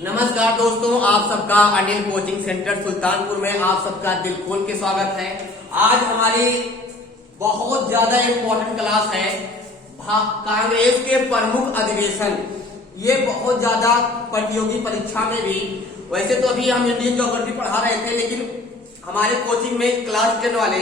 नमस्कार दोस्तों, आप सबका अनिल कोचिंग सेंटर सुल्तानपुर में आप सबका दिल खोल के स्वागत है। आज हमारी बहुत ज्यादा इम्पोर्टेंट क्लास है कांग्रेस के प्रमुख अधिवेशन। ये बहुत ज्यादा प्रतियोगी परीक्षा में भी, वैसे तो अभी हम इंडियन ज्योग्राफी पढ़ा रहे थे, लेकिन हमारे कोचिंग में क्लास 10 वाले,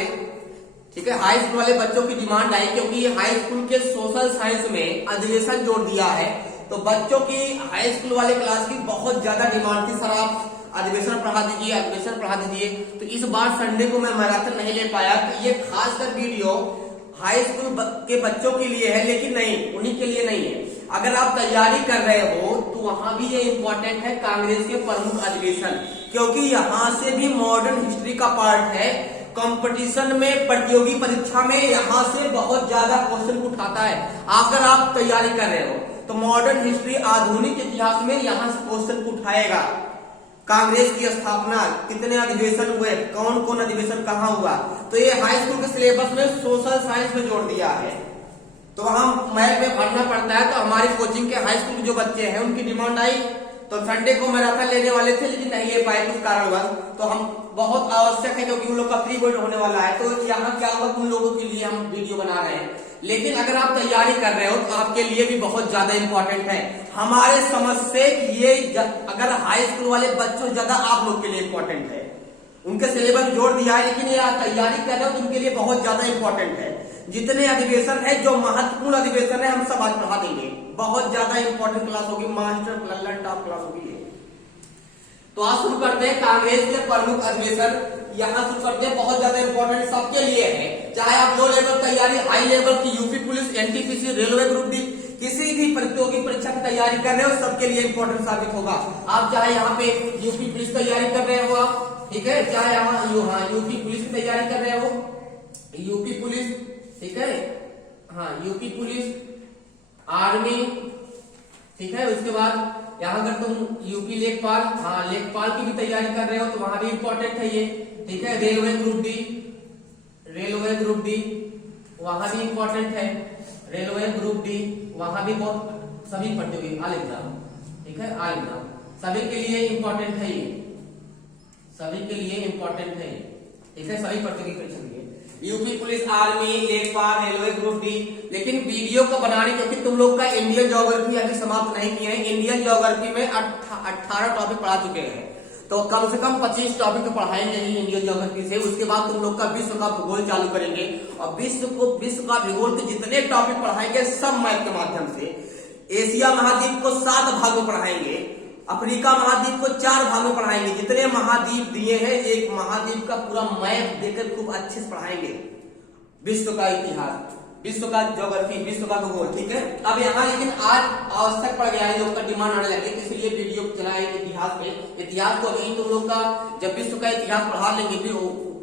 ठीक है, हाई स्कूल वाले बच्चों की डिमांड आई, क्योंकि हाई स्कूल के सोशल साइंस में अधिवेशन जोड़ दिया है, तो बच्चों की हाई स्कूल वाले क्लास की बहुत ज्यादा डिमांड थी, सर आप अधिवेशन पढ़ा दीजिए, अधिवेशन पढ़ा दीजिए। तो इस बार संडे को मैं मैराथन नहीं ले पाया, तो ये खासकर वीडियो हाई स्कूल के बच्चों के लिए है, लेकिन नहीं, उन्हीं के लिए नहीं है। अगर आप तैयारी कर रहे हो तो वहां भी ये इम्पोर्टेंट है कांग्रेस के प्रमुख अधिवेशन, क्योंकि यहाँ से भी मॉडर्न हिस्ट्री का पार्ट है। कंपटीशन में, प्रतियोगी परीक्षा में यहाँ से बहुत ज्यादा क्वेश्चन उठाता है। अगर आप तैयारी कर रहे हो तो मॉडर्न हिस्ट्री, आधुनिक इतिहास में यहाँ से क्वेश्चन उठाएगा। कांग्रेस की स्थापना, कितने अधिवेशन हुए, कौन कौन अधिवेशन कहाँ हुआ, तो ये हाई स्कूल के सिलेबस में सोशल साइंस में जोड़ दिया है। तो वहां मैथ में भरना पड़ता है। तो हमारी कोचिंग के हाई स्कूल के जो बच्चे हैं उनकी डिमांड आई, तो संडे को मैराथन लेने वाले थे, लेकिन नहीं ले पाए कुछ कारणवश। तो हम बहुत आवश्यक है, क्योंकि उन लोग का प्री बोर्ड होने वाला है, तो यहाँ क्या होगा, उन लोगों के लिए हम वीडियो बना रहे हैं। लेकिन अगर आप तैयारी कर रहे हो तो आपके लिए भी बहुत ज्यादा इंपॉर्टेंट है। हमारे समझ से ये अगर हाई स्कूल वाले बच्चों ज्यादा आप लोग के लिए इंपॉर्टेंट है, उनके सिलेबस जोड़ दिया है, लेकिन ये आप तैयारी कर रहे हो तो उनके लिए बहुत ज्यादा इंपॉर्टेंट है। जितने अधिवेशन है, जो महत्वपूर्ण अधिवेशन है, हम सब आज पढ़ा देंगे। बहुत ज्यादा इंपॉर्टेंट क्लास होगी, मास्टर लल्लन टॉप क्लास होगी। तो आज शुरू करते हैं कांग्रेस के प्रमुख अधिवेशन। यहाँ शुरू करते हैं, बहुत ज्यादा इंपॉर्टेंट सबके लिए है, चाहे आप लो लेवल तैयारी, हाई लेवल की UP police, NTPC, railway group D, किसी भी प्रतियोगी परीक्षा की तैयारी कर रहे हो, सबके लिए इंपॉर्टेंट साबित होगा। आप चाहे यहाँ पे यूपी पुलिस तैयारी कर रहे हो आप, ठीक है, चाहे यहाँ यूपी पुलिस की तैयारी कर रहे हो, यूपी पुलिस, ठीक है, हाँ यूपी पुलिस, आर्मी, ठीक है, उसके बाद यहाँ अगर तुम यूपी लेखपाल, हाँ लेखपाल की भी तैयारी कर रहे हो तो वहां भी इंपॉर्टेंट है ये, ठीक है, railway group D, railway group D वहां भी इंपॉर्टेंट है, रेलवे ग्रुप डी वहां भी बहुत, सभी प्रतियोगी ऑल एग्जाम, ठीक है, ऑल एग्जाम सभी के लिए इंपॉर्टेंट है ये, सभी के लिए इंपॉर्टेंट है, ठीक है, सभी प्रतियोगी परीक्षा के लिए यूपी पुलिस, आर्मी, लेखपाल, रेलवे ग्रुप डी। लेकिन वीडियो को बनाने, क्योंकि तुम लोग का इंडियन ज्योग्राफी अभी समाप्त नहीं किए हैं, इंडियन ज्योग्राफी में 18 टॉपिक पढ़ा चुके हैं, तो कम से कम 25 टॉपिक तो पढ़ाएंगे ही इंडियन ज्योग्राफी से। उसके बाद तुम लोग का विश्व का भूगोल चालू करेंगे, और विश्व का भूगोल के जितने टॉपिक पढ़ाएंगे सब मैथ के माध्यम से। एशिया महाद्वीप को 7 भागों पढ़ाएंगे, अफ्रीका महाद्वीप को 4 भागों पढ़ाएंगे। जितने महाद्वीप दिए हैं, एक महाद्वीप का पूरा मैप देकर खूब अच्छे से पढ़ाएंगे। विश्व का इतिहास, विश्व का ज्योग्राफी, विश्व का भूगोल, ठीक है। अब यहाँ लेकिन आज आवश्यक पड़ गया है, लोग का डिमांड आने लगे, इसलिए वीडियो चलाए इतिहास में। इतिहास तो अभी तुम लोग का जब विश्व का इतिहास पढ़ा लेंगे, फिर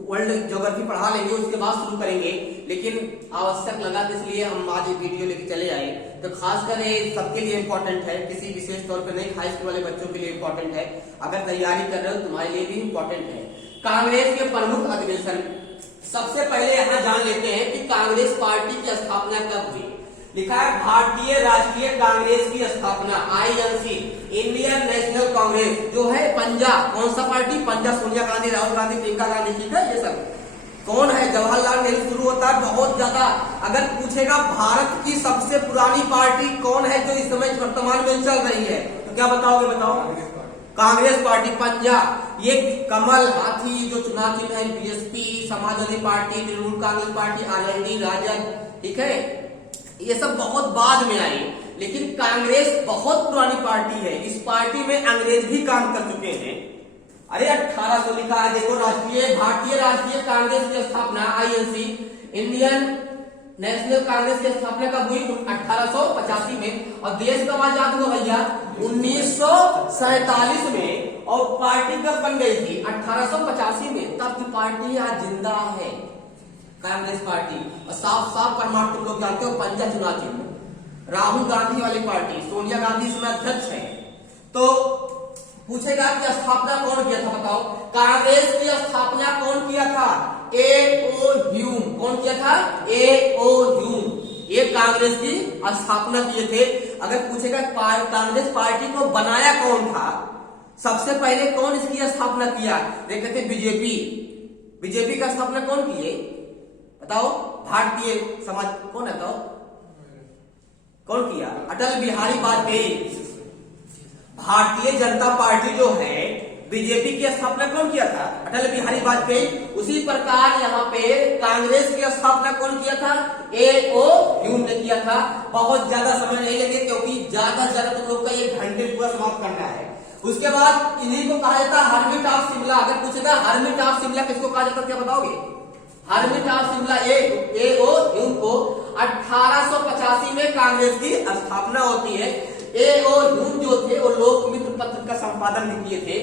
वर्ल्ड ज्योग्राफी पढ़ा लेंगे, उसके बाद शुरू करेंगे, लेकिन आवश्यक लगा तो इसलिए हम आज एक वीडियो लेके चले आए। तो खासकर ये सबके लिए इंपॉर्टेंट है, किसी विशेष तौर पे नहीं, हाई स्कूल वाले बच्चों के लिए इंपॉर्टेंट है। अगर तैयारी कर रहे हो तुम्हारे लिए भी इंपॉर्टेंट है। कांग्रेस के प्रमुख अधिवेशन, सबसे पहले यहाँ जान लेते हैं कि कांग्रेस पार्टी की स्थापना कब हुई। लिखा है भारतीय राष्ट्रीय कांग्रेस की स्थापना, आईएनसी, इंडियन नेशनल कांग्रेस, जो है पंजाब, कौन सा पार्टी, पंजाब, सोनिया गांधी, राहुल गांधी, प्रियंका गांधी, ठीक है, ये सब कौन है, जवाहरलाल नेहरू शुरू होता है। बहुत ज्यादा अगर पूछेगा भारत की सबसे पुरानी पार्टी कौन है जो इस समय वर्तमान में चल रही है, तो क्या बताओगे, बताओ, कांग्रेस पार्टी, पंजाब। ये कमल, हाथी जो चुनाव चिन्ह है, BSP, Samajwadi party, Trinamool Congress party, RLD, राजद, ठीक है, ये सब बहुत बाद में आई, लेकिन कांग्रेस बहुत पुरानी पार्टी है। इस पार्टी में अंग्रेज भी काम कर चुके हैं। अरे 1800 लिखा है, देखो, राष्ट्रीय भारतीय राष्ट्रीय कांग्रेस की स्थापना, आईएनसी, इंडियन नेशनल कांग्रेस की स्थापना कब हुई, 1885 में। और देश कब आजाद हुआ भैया, 1947 में। और पार्टी कब बन गई थी, 1885 में। तब की पार्टी आज जिंदा है कांग्रेस पार्टी। और साफ साफ प्रमाण तुम लोग जानते हो, पंजा चुनाव चिन्ह, राहुल गांधी वाली पार्टी, सोनिया गांधी इसमें अध्यक्ष है। तो पूछेगा कि स्थापना कौन किया था, बताओ, कांग्रेस की स्थापना कौन किया था, ए.ओ. ह्यूम। कौन किया था, ए.ओ. ह्यूम, ये कांग्रेस की स्थापना किए थे। अगर पूछेगा कांग्रेस पार्टी को बनाया कौन था, सबसे पहले कौन इसकी स्थापना किया? देखते थे बीजेपी। बीजेपी का स्थापना कौन किए बताओ? भारतीय समाज कौन है बताओ? कौन किया? अटल बिहारी वाजपेयी। भारतीय जनता पार्टी जो है बीजेपी की स्थापना कौन किया था? अटल बिहारी वाजपेयी। उसी प्रकार यहाँ पे कांग्रेस की स्थापना कौन किया था? A.O. ह्यूम ने किया था। बहुत ज्यादा समय नहीं लगे क्योंकि ज्यादा ज्यादा तुम लोग का ये घंटे पूरा समाप्त करना है। उसके बाद इन्हीं को कहा जाता है हर्मिट ऑफ शिमला। अगर पूछेगा हर्मिट ऑफ शिमला किसको कहा जाता है क्या बताओगे? Hermit of Shimla A.O. Hume को 1885 में कांग्रेस की स्थापना होती है। A.O. ह्यूम जो थे वो लोकमित्र पत्र का संपादन भी किए थे।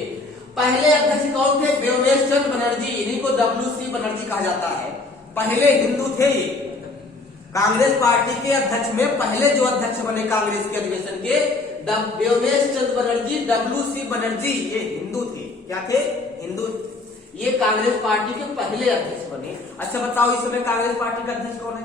पहले अध्यक्ष कौन थे? व्योमेश चंद्र बनर्जी। इन्हीं को W.C. बनर्जी कहा जाता है। पहले हिंदू थे ये। कांग्रेस पार्टी के अध्यक्ष में पहले जो अध्यक्ष बने कांग्रेस के अधिवेशन के व्योमेश चंद्र बनर्जी, W.C. बनर्जी, ये हिंदू थे। क्या थे? हिंदू। ये कांग्रेस पार्टी के पहले अध्यक्ष बने। अच्छा बताओ इस समय कांग्रेस पार्टी का अध्यक्ष कौन है?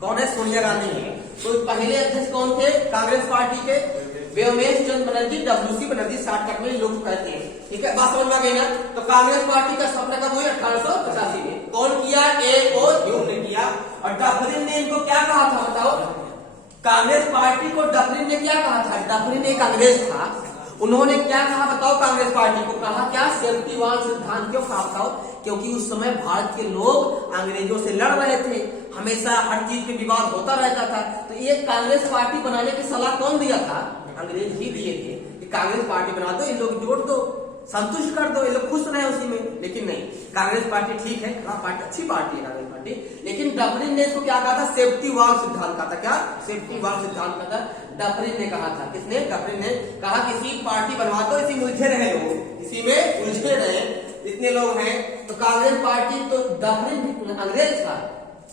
कौन है? सोनिया गांधी है। तो पहले अध्यक्ष कौन थे कांग्रेस पार्टी के? व्योमेश चंद्र बनर्जी, W.C. बनर्जी, शॉर्टकट में लोग कहते हैं। ठीक है, बात समझ में आ गई ना? तो कांग्रेस पार्टी का स्थापना कब हुई? 1885 में। कौन किया? A.O. ह्यूम ने किया। और डफरिन ने इनको क्या कहा था बताओ? कांग्रेस पार्टी को डफरिन ने क्या कहा था? डफरिन एक अंग्रेज था। उन्होंने क्या कहा बताओ? कांग्रेस पार्टी को कहा क्या? सेफ्टी वॉल सिद्धांत। क्यों कहा बताओ? क्योंकि उस समय भारत के लोग अंग्रेजों से लड़ रहे थे, हमेशा हर चीज पे विवाद होता रहता था। तो ये कांग्रेस पार्टी बनाने की सलाह कौन दिया था? अंग्रेज ही दिए थे कि कांग्रेस पार्टी बना दो, इन लोग जोड़ दो, संतुष्ट कर दो, ये लोग खुश रहे उसी में। लेकिन नहीं, कांग्रेस पार्टी ठीक है, पार्टी अच्छी पार्टी है कांग्रेस पार्टी। लेकिन डफरिन ने इसको क्या कहा था? सेफ्टी वॉल सिद्धांत कहा था। क्या? सेफ्टी वॉल सिद्धांत कहा था, डफरिन ने कहा था। किसने? डफरिन ने कहा किसी पार्टी बनवा दो, इसी में उलझे रहे लोग, इसी में उलझे रहे इतने लोग हैं। तो कांग्रेस पार्टी तो डफरिन अंग्रेज था।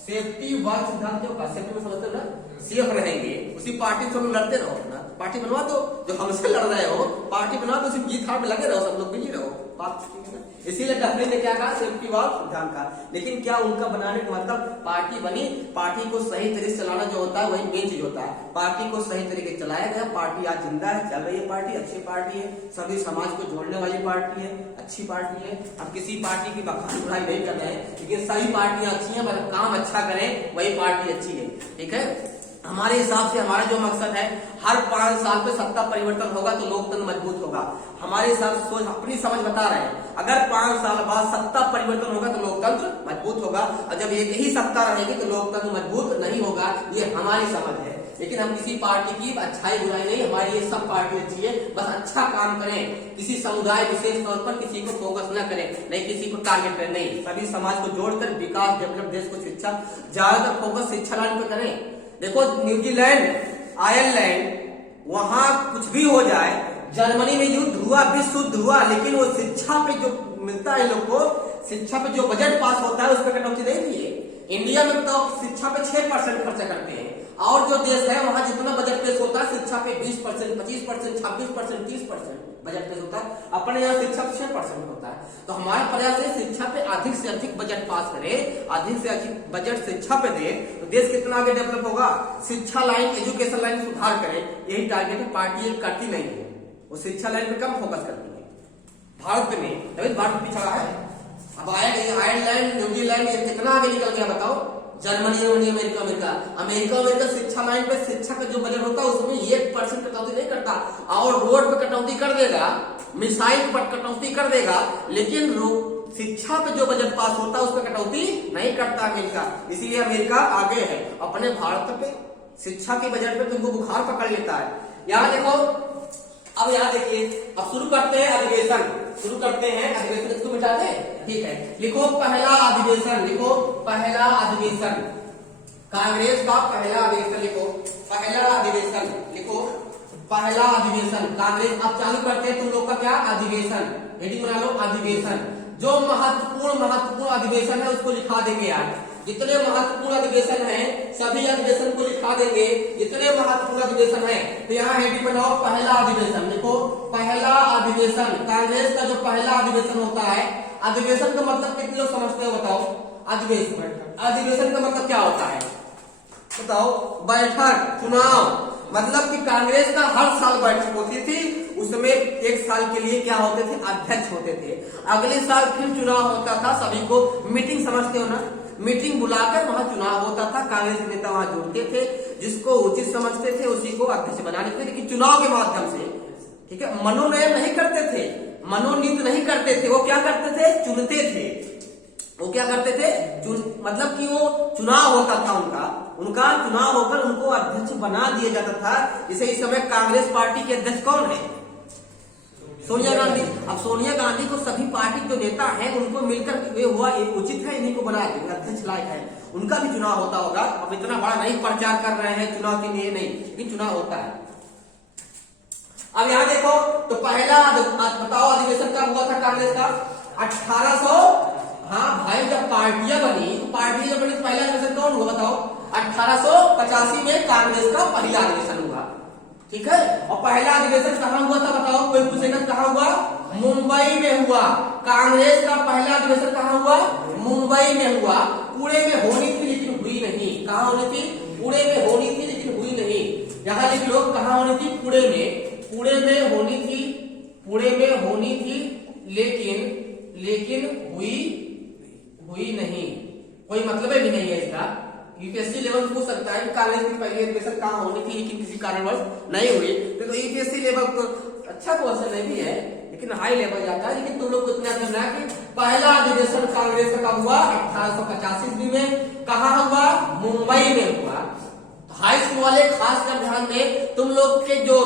सेफ्टी वॉल सिद्धांत क्यों कहा? सेफ्टी में समझते हो ना? सेफ रहेंगे, उसी पार्टी से हम लड़ते रहो अपना। पार्टी बनवा दो, जो हमसे लड़ रहे हो पार्टी बनवा दो, उसी जीत हार में लगे रहो, सब लोग बिजी रहो। बात ठीक है ना? इसीलिए डफरिन ने क्या कहा? सेफ्टी वॉल सिद्धांत का। लेकिन क्या उनका बनाने का मतलब पार्टी बनी? पार्टी को सही तरीके से चलाना जो होता है वही मेन चीज होता है। पार्टी को सही तरीके से चलाया गया, पार्टी आज जिंदा है, चल रही है, पार्टी अच्छी पार्टी है, सभी समाज को जोड़ने वाली पार्टी है, अच्छी पार्टी है। अब किसी पार्टी की बखान बुराई नहीं कर रहे हैं, लेकिन सभी पार्टियां अच्छी हैं, बस काम अच्छा करें वही पार्टी अच्छी है। ठीक है, हमारे हिसाब से हमारा जो मकसद है हर 5 साल पे सत्ता परिवर्तन होगा तो लोकतंत्र मजबूत होगा। हमारे हिसाब से सोच अपनी समझ बता रहे हैं, अगर 5 साल बाद सत्ता परिवर्तन होगा तो लोकतंत्र मजबूत होगा, और जब एक ही सत्ता रहेगी तो लोकतंत्र मजबूत नहीं होगा। ये हमारी समझ है। लेकिन हम किसी पार्टी की अच्छाई बुराई नहीं, हमारी ये सब पार्टी अच्छी है, बस अच्छा काम करें, किसी समुदाय विशेष तौर पर किसी को फोकस न करें, नहीं किसी को टारगेट करें, नहीं, सभी समाज को जोड़कर विकास, डेवलप देश को शिक्षा, ज्यादातर फोकस शिक्षा लाइन पर करें। देखो न्यूजीलैंड, आयरलैंड, वहां कुछ भी हो जाए, जर्मनी में युद्ध हुआ, विश्व युद्ध हुआ, लेकिन वो शिक्षा पे जो मिलता है लोग को, शिक्षा पे जो बजट पास होता है उस पर कटौती नहीं दिए। इंडिया में बताओ शिक्षा पे 6% खर्चा करते हैं, और जो देश है वहां जितना बजट पेश होता है शिक्षा पे 20%, 25%, 26%, 30% बजट पेश होता है। अपने यहाँ शिक्षा पे 6% होता है। तो हमारा प्रयास है शिक्षा पे अधिक से अधिक बजट पास करें, अधिक से अधिक बजट शिक्षा पे दे, तो देश कितना आगे डेवलप होगा। शिक्षा लाइन, एजुकेशन लाइन सुधार करें, यही टारगेट है। पार्टी ये करती नहीं है, वो शिक्षा लाइन पे कम फोकस करती है। भारत में तभी भारत पिछड़ा है। अब आयरलैंड, न्यूजीलैंड ये कितना आगे निकल गया बताओ। जर्मनी, अमेरिका शिक्षा लाइन पे शिक्षा का जो बजट होता है उसमें 1% कटौती नहीं करता, और रोड पे कटौती कर देगा, मिसाइल पर कटौती कर देगा, लेकिन शिक्षा पे जो बजट पास होता है उस पर कटौती नहीं करता अमेरिका। इसीलिए अमेरिका आगे है। अपने भारत पे शिक्षा के बजट पे तुमको बुखार पकड़ लेता है। यहाँ देखो, अब यहाँ देखिए, अब शुरू करते हैं अधिवेशन, शुरू करते हैं अधिवेशन। इसको मिटाते हैं, ठीक है। लिखो पहला अधिवेशन, लिखो पहला अधिवेशन, कांग्रेस का पहला अधिवेशन, लिखो पहला अधिवेशन, लिखो पहला अधिवेशन कांग्रेस। अब चालू करते हैं तुम लोग का क्या? अधिवेशन, हेडिंग बना लो अधिवेशन। जो महत्वपूर्ण अधिवेशन है उसको लिखा देंगे यार। जितने महत्वपूर्ण अधिवेशन है सभी अधिवेशन को लिखा देंगे, जितने महत्वपूर्ण अधिवेशन है। तो यहाँ हेडिंग बनाओ पहला अधिवेशन, लिखो पहला अधिवेशन। कांग्रेस का जो पहला अधिवेशन होता है, अधिवेशन का मतलब कितने लोग समझते हो बताओ? अधिवेशन का मतलब क्या होता है बताओ? बैठक, चुनाव। मतलब कि कांग्रेस का हर साल बैठक होती थी, उसमें एक साल के लिए क्या होते थे, अध्यक्ष होते थे। अगले साल फिर चुनाव होता था, सभी को मीटिंग समझते हो ना, मीटिंग बुलाकर वहां चुनाव होता था, कांग्रेस के नेता वहां जुड़ते थे, जिसको उचित समझते थे उसी को अध्यक्ष बना लेते थे, लेकिन चुनाव के माध्यम से, ठीक है, मनोनयन नहीं करते थे, मनोनीत नहीं करते थे, वो क्या करते थे, चुनते थे। वो क्या करते थे, मतलब कि वो चुनाव होता था, उनका चुनाव होकर उनको अध्यक्ष बना दिया जाता था। जैसे इस समय कांग्रेस पार्टी के अध्यक्ष कौन है, सोनिया गांधी। अब सोनिया गांधी को सभी पार्टी जो नेता हैं उनको मिलकर ये हुआ उचित है, इन्हीं को बना देंगे, अध्यक्ष लायक है, उनका भी चुनाव होता होगा। अब इतना बड़ा नहीं प्रचार कर रहे हैं चुनाव के लिए, नहीं, लेकिन चुनाव होता है। अब यहाँ देखो तो पहला बताओ अधिवेशन कब हुआ था कांग्रेस का, 1800, हाँ भाई, जब पार्टियां बनी तो पार्टी जब बनी तो पहला अधिवेशन कौन हुआ बताओ, 1885 में कांग्रेस का पहला अधिवेशन हुआ, ठीक है। और पहला अधिवेशन कहाँ हुआ था बताओ, कोई पूछेगा कहाँ हुआ, मुंबई में हुआ। कांग्रेस का पहला अधिवेशन कहाँ हुआ, मुंबई में हुआ। पुणे में होनी थी लेकिन हुई नहीं, कहाँ होनी थी, पुणे में होनी थी लेकिन हुई नहीं। यहाँ लिख लो कहाँ होनी थी, पुणे में, पुणे में होनी थी, पुणे में होनी थी लेकिन हुई नहीं। कोई मतलब भी नहीं है इसका, यूपीएससी लेवल पूछ सकता है कांग्रेस की पहली अधिवेशन कहाँ होनी थी लेकिन किसी कारणवश नहीं हुई। तो यूपीएससी लेवल तो अच्छा क्वेश्चन नहीं भी है लेकिन हाई लेवल जाता है। लेकिन तुम लोग को इतना करना है कि पहला अधिवेशन कांग्रेस का कब हुआ, 1885 ईस्वी में। कहाँ हुआ, मुंबई में हुआ। हाई स्कूल वाले खास कर ध्यान दें, तुम लोग के जो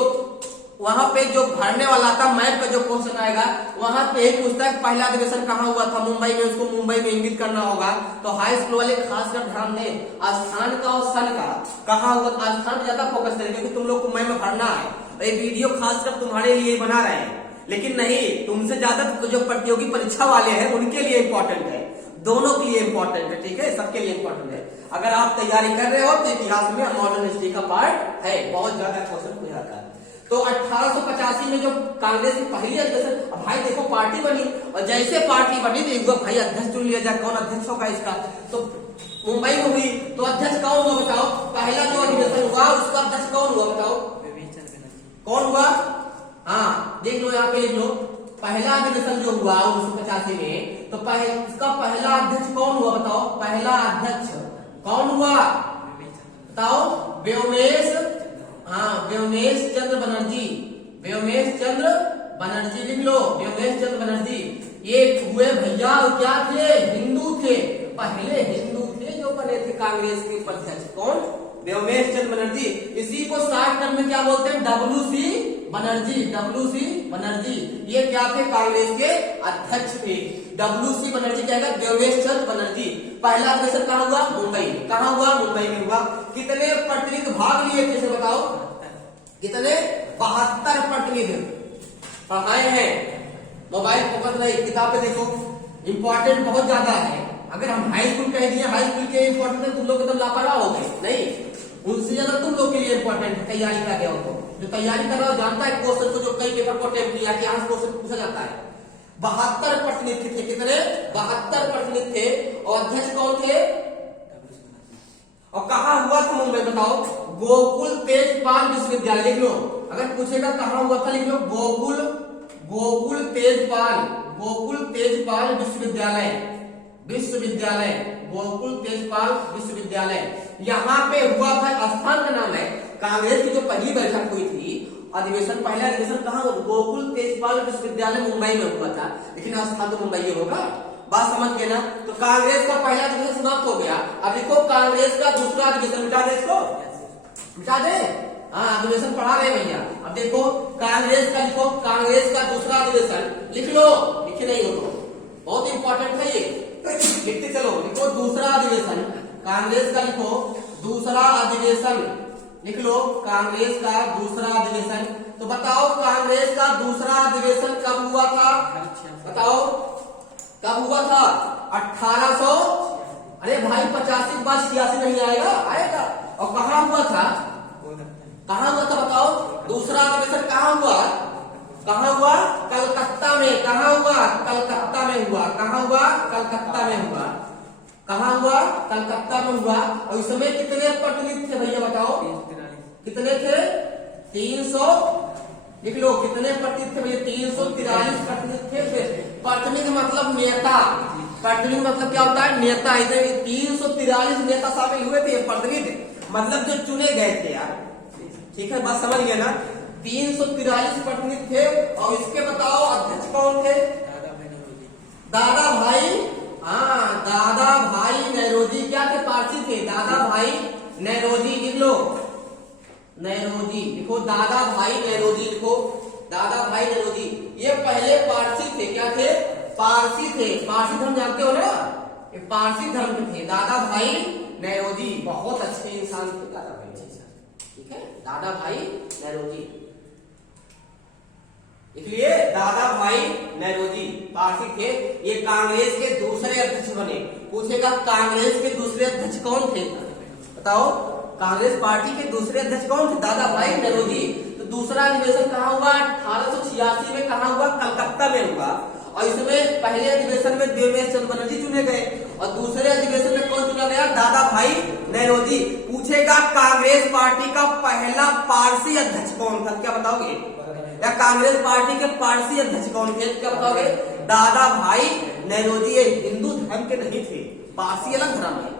वहां पे जो भरने वाला था मैप का जो क्वेश्चन आएगा वहां पे एक पूछता है पहला अधिवेशन कहाँ हुआ था, मुंबई में, उसको मुंबई में इंगित करना होगा। तो हाई स्कूल वाले खासकर ध्यान दें, स्थान का और सन का कहाँ हुआ, स्थान ज्यादा फोकस करें क्योंकि तुम लोग को मैप में भरना है। तो ये वीडियो खासकर तुम्हारे लिए बना रहे हैं, लेकिन नहीं, तुमसे ज्यादा जो प्रतियोगी परीक्षा वाले हैं उनके लिए इंपॉर्टेंट है, दोनों के लिए इंपॉर्टेंट है, ठीक है, सबके लिए इंपॉर्टेंट है। अगर आप तैयारी कर रहे हो तो इतिहास में मॉडर्न हिस्ट्री का पार्ट है, बहुत ज्यादा क्वेश्चन हो जाता है। तो 1885 में जो कांग्रेस की पहली अधिवेशन, अब भाई देखो पार्टी बनी और जैसे पार्टी बनी तो एक बार भाई अध्यक्ष चुन लिया जाए, कौन अध्यक्ष होगा इसका। तो मुंबई में हुई तो अध्यक्ष कौन हुआ बताओ, पहला जो अधिवेशन हुआ उसका अध्यक्ष कौन हुआ बताओ, कौन हुआ, हाँ देख लो यहाँ पे लिख लो, पहला अधिवेशन जो हुआ 1985 में तो इसका पहला अध्यक्ष कौन हुआ बताओ, पहला अध्यक्ष कौन हुआ बताओ, व्योमेश, हाँ व्योमेश चंद्र बनर्जी, व्योमेश चंद्र बनर्जी लिख लो, व्योमेश चंद्र बनर्जी। ये हुए भैया क्या थे, हिंदू थे, पहले हिंदू थे जो बने थे कांग्रेस के अध्यक्ष, कौन, व्योमेश चंद्र बनर्जी। इसी को शॉर्ट टर्म में क्या बोलते हैं, WC बनर्जी, WC बनर्जी। ये क्या थे, कांग्रेस के अध्यक्ष थे। WC बनर्जी क्या है, व्योमेश चंद्र बनर्जी। पहला अधिवेशन कहाँ हुआ, मुंबई, कहाँ हुआ, मुंबई में हुआ। कितने प्रतिनिधि भाग लिए थे बताओ, कितने, 72 प्रतिनिधि पढ़ाए हैं। मोबाइल फोकस नहीं, किताब पे देखो, इंपॉर्टेंट बहुत ज्यादा है। अगर हम हाई स्कूल कह दिए, हाई स्कूल के इंपॉर्टेंट है, तुम लोग एकदम लापरवाह हो गए, नहीं, उनसे ज्यादा तुम लोग के लिए इंपॉर्टेंट है। तैयारी कर रहे हो तो जो तैयारी कर रहा हो जानता है क्वेश्चन को, जो कई पेपर को अटेम्प्ट किया कि यहाँ क्वेश्चन पूछा जाता है। 72 प्रतिनिधि थे, कितने, 72 प्रतिनिधि थे। और अध्यक्ष कौन थे, और कहाँ हुआ था मुंबई बताओ, गोकुल तेजपाल विश्वविद्यालय लिख लो। अगर पूछेगा कहाँ हुआ था लिख लो, गोकुल तेजपाल विश्वविद्यालय, गोकुल तेजपाल विश्वविद्यालय, यहाँ पे हुआ था। स्थान का नाम है, कांग्रेस की जो पहली बैठक हुई थी, अधिवेशन, पहला अधिवेशन कहाँ, गोकुल तेजपाल विश्वविद्यालय मुंबई में हुआ था, लेकिन स्थान तो मुंबई होगा, बात समझ गए ना। तो कांग्रेस का पहला अधिवेशन समाप्त हो गया। अब देखो कांग्रेस का दूसरा अधिवेशन, मिटा दे इसको, मिटा दे, हाँ अधिवेशन पढ़ा रहे भैया। अब देखो कांग्रेस का लिखो, कांग्रेस का दूसरा अधिवेशन लिख लो, लिखे नहीं हो तो बहुत इंपॉर्टेंट है ये, लिखते चलो, लिखो दूसरा अधिवेशन, कांग्रेस का लिखो दूसरा अधिवेशन, लिख लो कांग्रेस का दूसरा अधिवेशन। तो बताओ कांग्रेस का दूसरा अधिवेशन कब हुआ था, बताओ कब हुआ था, 1800, अरे भाई 85 के बाद 86 नहीं आएगा, आएगा। और कहाँ हुआ था, कहाँ हुआ था बताओ, दूसरा अधिवेशन कहाँ हुआ, कहाँ हुआ, कलकत्ता में, कहाँ हुआ, कलकत्ता में हुआ, कहाँ हुआ, कलकत्ता में हुआ, कहाँ हुआ, कलकत्ता में हुआ। और इसमें कितने प्रतिनिधि थे भैया बताओ, कितने थे, 300, लिख लो कितने प्रतिनिधि थे भैया? 343 प्रतिनिधि थे। प्रतिनिधि मतलब नेता, प्रतिनिधि मतलब क्या होता है? नेता। इधर 343 नेता शामिल हुए थे। प्रतिनिधि मतलब जो चुने गए थे यार, ठीक है, बात समझ गए ना? 343 प्रतिनिधि थे। और इसके बताओ अध्यक्ष कौन थे? दादा भाई, हाँ, दादा भाई नौरोजी क्या थे? पारसी थे। दादा भाई नौरोजी, लिख लो नौरोजी, लिखो दादा भाई नौरोजी, लिखो दादा भाई नौरोजी। ये पहले पारसी थे। क्या थे? पारसी थे। पारसी धर्म जानते हो ना? ये पारसी धर्म के थे। दादा भाई नौरोजी बहुत अच्छे इंसान थे दादा भाई, ठीक है, दादा भाई नौरोजी। इसलिए दादा भाई नौरोजी पारसी थे। ये कांग्रेस के दूसरे अध्यक्ष बने। पूछेगा कांग्रेस के दूसरे अध्यक्ष कौन थे? बताओ, कांग्रेस पार्टी के दूसरे अध्यक्ष कौन थे? दादा भाई नौरोजी। तो दूसरा अधिवेशन कहाँ हुआ? 1886 में। कहाँ हुआ? कलकत्ता में हुआ। और इसमें पहले अधिवेशन में देवेश चंद्र बनर्जी चुने गए और दूसरे अधिवेशन में कौन चुना गया? दादा भाई नौरोजी। पूछेगा कांग्रेस पार्टी का पहला पारसी अध्यक्ष कौन था? क्या बताओगे? या कांग्रेस पार्टी के पारसी अध्यक्ष कौन थे? क्या बताओगे? दादा भाई नौरोजी। ये हिंदू धर्म के नहीं थे, पारसी अलग धर्म है।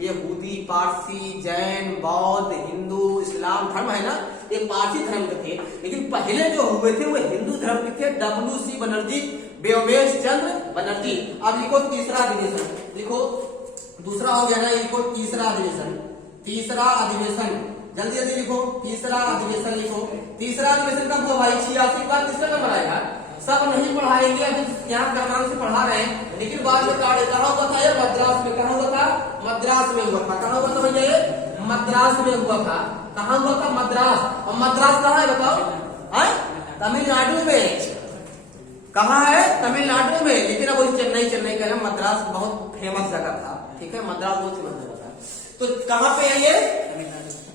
यहूदी, पारसी, जैन, बौद्ध, हिंदू, इस्लाम धर्म है ना, ये पारसी धर्म के थे। लेकिन पहले जो हुए थे वो हिंदू धर्म के थे। WC बनर्जी, देवेश चंद्र बनर्जी। अब लिखो तीसरा अधिवेशन, लिखो दूसरा हो गया ना, लिखो तीसरा अधिवेशन। तीसरा अधिवेशन जल्दी जल्दी लिखो। तीसरा अधिवेशन लिखो। तीसरा अधिवेशन कब हुआ भाई? 86 बार तीसरा नंबर आएगा। सब नहीं पढ़ाएंगे, अभी यहाँ क्रमांक से पढ़ा रहे हैं, लेकिन बाद में कहाँ हुआ था? ये मद्रास में। कहाँ हुआ था? मद्रास में हुआ था। कहाँ हुआ था भैया? ये मद्रास में हुआ था। कहाँ हुआ था? मद्रास। और मद्रास कहाँ है बताओ? तमिलनाडु में। कहाँ है? तमिलनाडु में। लेकिन अब वही चेन्नई का ना, मद्रास बहुत फेमस जगह था, ठीक है, मद्रास बहुत फेमस जगह था। तो कहाँ पे है ये?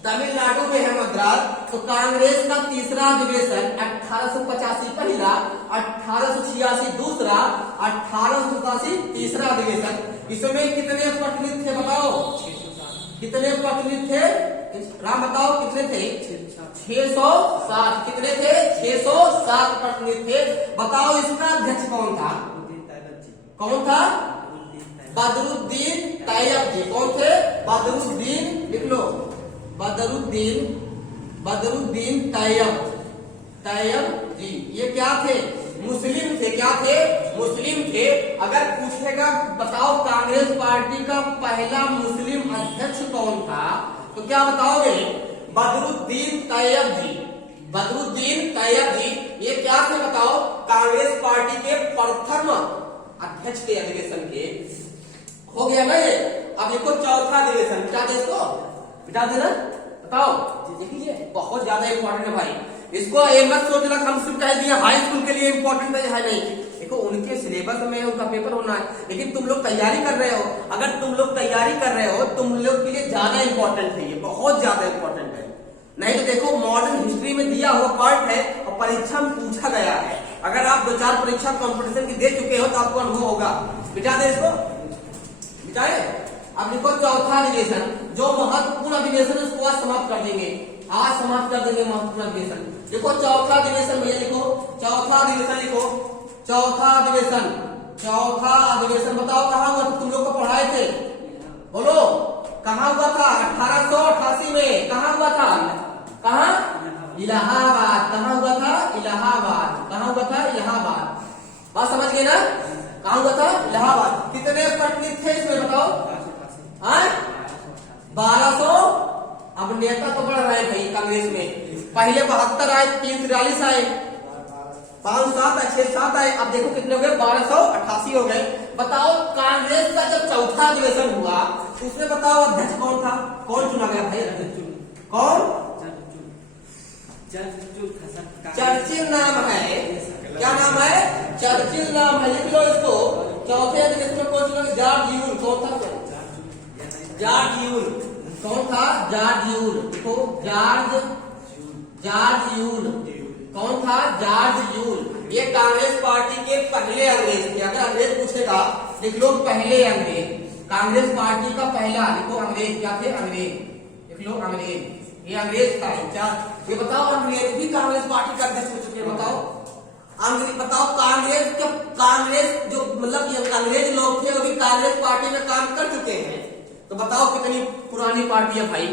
तमिलनाडु में है मद्रास। तो कांग्रेस का तीसरा अधिवेशन 1885 पहला, 1886 दूसरा, 1887 तीसरा अधिवेशन। इसमें कितने प्रतिनिधि थे बताओ? कितने प्रतिनिधि थे? राम बताओ कितने थे? 607। कितने थे? 607 प्रतिनिधि थे। बताओ इसका अध्यक्ष कौन था? कौन था? बदरुद्दीन तैयब जी। कौन थे? बदरुद्दीन, लिख लो बदरुद्दीन तैयब जी। ये क्या थे? मुस्लिम थे। क्या थे? मुस्लिम थे। अगर पूछेगा बताओ कांग्रेस पार्टी का पहला मुस्लिम अध्यक्ष कौन था, तो क्या बताओगे? बदरुद्दीन तैयब जी। बदरुद्दीन तैयब जी ये क्या थे बताओ? कांग्रेस पार्टी के प्रथम अध्यक्ष के अधिवेशन के। हो गया ना ये? अब देखो चौथा अधिवेशन, बिटा दे इसको, बिटा देना। बताओ, देखिए बहुत ज्यादा इंपॉर्टेंट है भाई। इसको ये मत सोचना हम सिर्फ कह दिए हाई स्कूल के लिए इंपॉर्टेंट है नहीं। देखो उनके सिलेबस में उनका पेपर होना है, लेकिन तुम लोग तैयारी कर रहे हो। अगर तुम लोग तैयारी कर रहे हो, तुम लोग के लिए ज्यादा इंपॉर्टेंट है, ये बहुत ज्यादा इंपॉर्टेंट है। नहीं तो देखो मॉडर्न हिस्ट्री में दिया हुआ पार्ट है और परीक्षा में पूछा गया है। अगर आप 2-4 परीक्षा कंपटीशन की दे चुके हो तो आपको अनुभव होगा। बिटा दे इसको, बिटाए। अब लिखो चौथा अधिवेशन, जो महत्वपूर्ण अधिवेशन उसको आज समाप्त कर देंगे। आज समाप्त कर देंगे महत्वपूर्ण अधिवेशन। देखो चौथा अधिवेशन भैया लिखो, चौथा अधिवेशन लिखो। चौथा अधिवेशन, चौथा अधिवेशन बताओ कहाँ हुआ? तुम लोग को पढ़ाए थे, बोलो कहाँ हुआ था? 1888 में। कहाँ हुआ था? कहाँ? इलाहाबाद। कहाँ हुआ था? इलाहाबाद। कहाँ हुआ था? इलाहाबाद। बात समझ गए ना? कहाँ हुआ था? इलाहाबाद। कितने प्रतिनिधि थे इसमें बताओ? 1200। अब नेता तो बढ़ रहे हैं भाई कांग्रेस में। पहले 72 आए, 343 आए, 5-7 आए, 6-7 आए। अब देखो कितने हो गए? 1288 हो गए। बताओ कांग्रेस का जब चौथा अधिवेशन हुआ उसमें बताओ अध्यक्ष कौन था? कौन चुना गया भाई अध्यक्ष? कौन? चर्चिल नाम है। क्या नाम है? चर्चिल नाम है। लिख लो इसको। चौथे अधिवेशन में कौन चुना गया? George Yule. कौन था? George Yule. कौन था? George Yule. देखो जॉर्ज यूल। कौन था? George Yule. ये कांग्रेस पार्टी के पहले अंग्रेज थे। अगर अंग्रेज पूछेगा लिख लो पहले अंग्रेज। कांग्रेस पार्टी का पहला लिखो अंग्रेज। क्या थे? अंग्रेज। लिख लो अंग्रेज। ये अंग्रेज था। क्या ये बताओ? अंग्रेज भी कांग्रेस पार्टी का अध्यक्ष हो चुके बताओ कांग्रेस जो मतलब ये अंग्रेज लोग थे अभी कांग्रेस पार्टी में काम कर चुके हैं, तो बताओ कितनी पुरानी पार्टी है भाई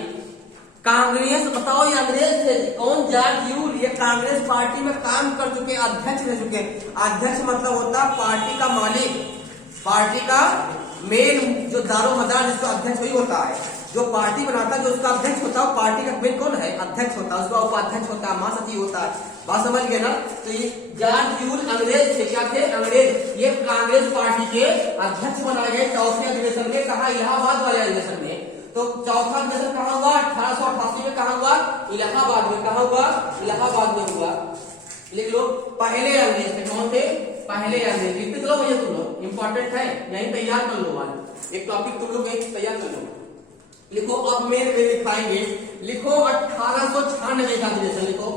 कांग्रेस। बताओ ये अंग्रेज थे कौन, जॉर्ज यूल, ये कांग्रेस पार्टी में काम कर चुके, अध्यक्ष रह चुके। अध्यक्ष मतलब होता पार्टी का मालिक, पार्टी का मेन जो दारोमदार जिसका अध्यक्ष वही होता है, जो पार्टी बनाता है जो उसका अध्यक्ष होता है, पार्टी का मेन कौन है, अध्यक्ष होता है, उसका उपाध्यक्ष होता है, महासचिव होता है। बात समझ गए ना। तो ये जॉर्ज यूल अंग्रेज थे, क्या थे, अंग्रेज। ये कांग्रेस पार्टी के अध्यक्ष बनाए गए चौथे अधिवेशन में, कहा इलाहाबाद वाले अधिवेशन में। तो चौथा अधिवेशन कहाँ हुआ, 1888 में कहा हुआ, इलाहाबाद में। कहा हुआ, इलाहाबाद में हुआ। लिख लो, पहले अंग्रेज थे, कौन थे, पहले अंग्रेज। लिख लो भैया तुम लोग, इंपॉर्टेंट है, यही तैयार कर लो आज एक टॉपिक तुम लोग यही तैयार कर लो। लिखो अब मेन में लिखाएंगे, लिखो 1896 का अधिवेशन लिखो,